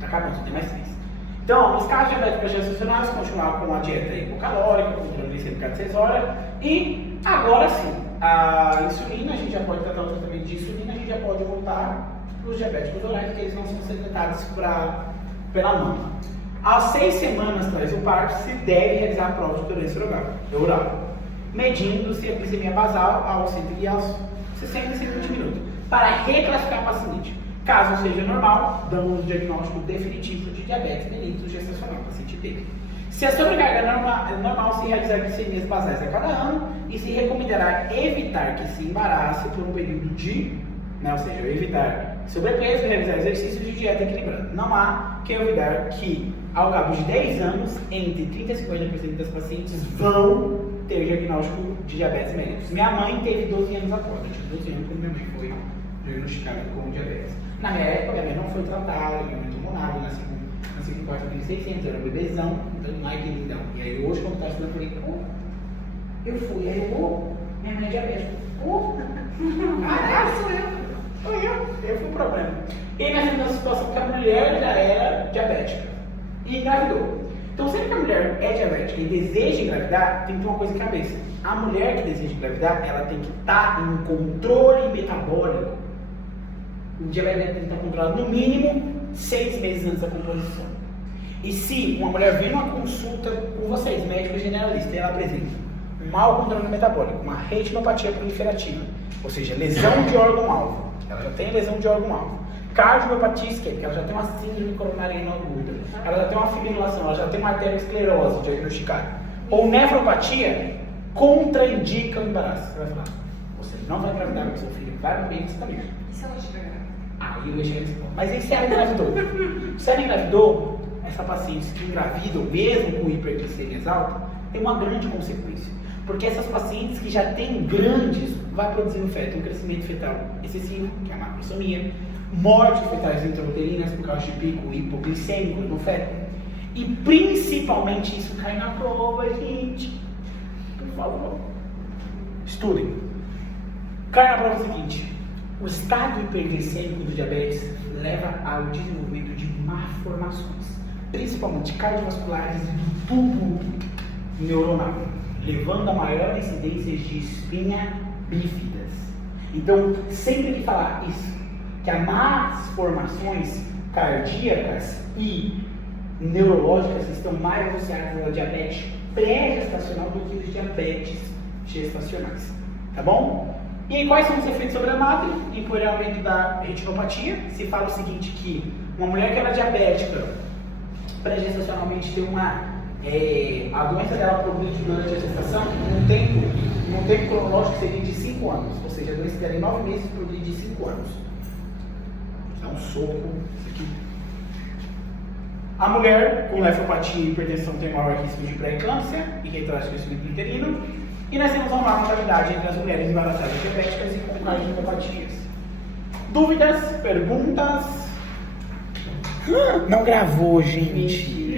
Acabou, só tem mais 3. Então, nos casos de diabetes gestacionais, continuar com a dieta hipocalórica, controle glicêmico cada 6 horas. E agora sim, a insulina, a gente já pode tratar o tratamento de insulina, a gente já pode voltar para os diabéticos orais, que eles não são secretados pela mama. Às 6 semanas após o parto, se deve realizar a prova de tolerância oral, medindo-se a glicemia basal aos 60 e 120 minutos, para reclassificar a paciente. Caso seja normal, damos o diagnóstico definitivo de diabetes mellitus gestacional, o paciente teve. Se a sobrecarga é normal se realizar glicemias basais a cada ano e se recomendará evitar que se embarace por um período de, né, ou seja, evitar sobrepeso e realizar exercícios de dieta equilibrada. Não há que olvidar que, ao cabo de 10 anos, entre 30% e 50% das pacientes vão ter diagnóstico de diabetes mellitus. Minha mãe teve 12 anos após, eu tinha 12 anos quando minha mãe foi diagnosticada com diabetes. Na minha época, minha mãe não foi tratada, minha mãe tomou nada, nasci com 4.600, era um bebezão, então não é que lindão. E aí hoje, quando eu estava estudando, eu falei, pô, eu fui, aí eu vou, minha mãe é diabética. Pô, caralho, sou eu fui o problema. E aí nós temos uma situação que a mulher já era diabética e engravidou. Então, sempre que a mulher é diabética e deseja engravidar, tem que ter uma coisa em cabeça. A mulher que deseja engravidar, ela tem que estar em um controle metabólico. O diabetes tem que estar controlado no mínimo 6 meses antes da composição. E se uma mulher vem numa consulta com vocês, médico generalista, e ela apresenta um mau controle metabólico, uma retinopatia proliferativa, ou seja, lesão de órgão-alvo, ela já tem lesão de órgão-alvo, cardiomiopatia isquêmica, ela já tem uma síndrome coronariana aguda, ela já tem uma fibrilação, ela já tem uma arteriosclerose diagnosticada, ou nefropatia, contraindica o embaraço. Você vai falar, você não vai engravidar com seu filho, vai morrer nesse caminho. E se ela estiver grávida? Aí eu ia chegar nesse ponto. Mas e se ela engravidou? Se ela engravidou, essa paciente que engravidam, mesmo com hiperglicemias altas, tem uma grande consequência. Porque essas pacientes que já têm grandes, vai produzir no feto um crescimento fetal excessivo, que é a macrosomia, mortes fetais intrauterinas por causa de pico hipoglicêmico no feto. E principalmente isso cai na prova, gente. Por favor, estudem. Cai na prova seguinte. O estado hiperglicêmico do diabetes leva ao desenvolvimento de malformações, principalmente cardiovasculares e do tubo neuronal, levando a maior incidência de espinha bífidas. Então, sempre que falar isso, que há más formações cardíacas e neurológicas estão mais associadas ao diabetes pré-gestacional do que os diabetes gestacionais. Tá bom? E aí, quais são os efeitos sobre a madre? Empoeiramento da retinopatia. Se fala o seguinte, que uma mulher que era diabética pré-gestacionalmente tem a doença dela progride durante a gestação num tempo cronológico seria de 5 anos. Ou seja, a doença dela em 9 meses progride de 5 anos. Dá um soco aqui. A mulher com nefropatia e hipertensão tem maior risco de pré-eclâmpsia e retraso de crescimento uterino. E nós temos uma maior mortalidade entre as mulheres embaraçadas diabéticas e com cardiopatias. Dúvidas? Perguntas? Não gravou, gente.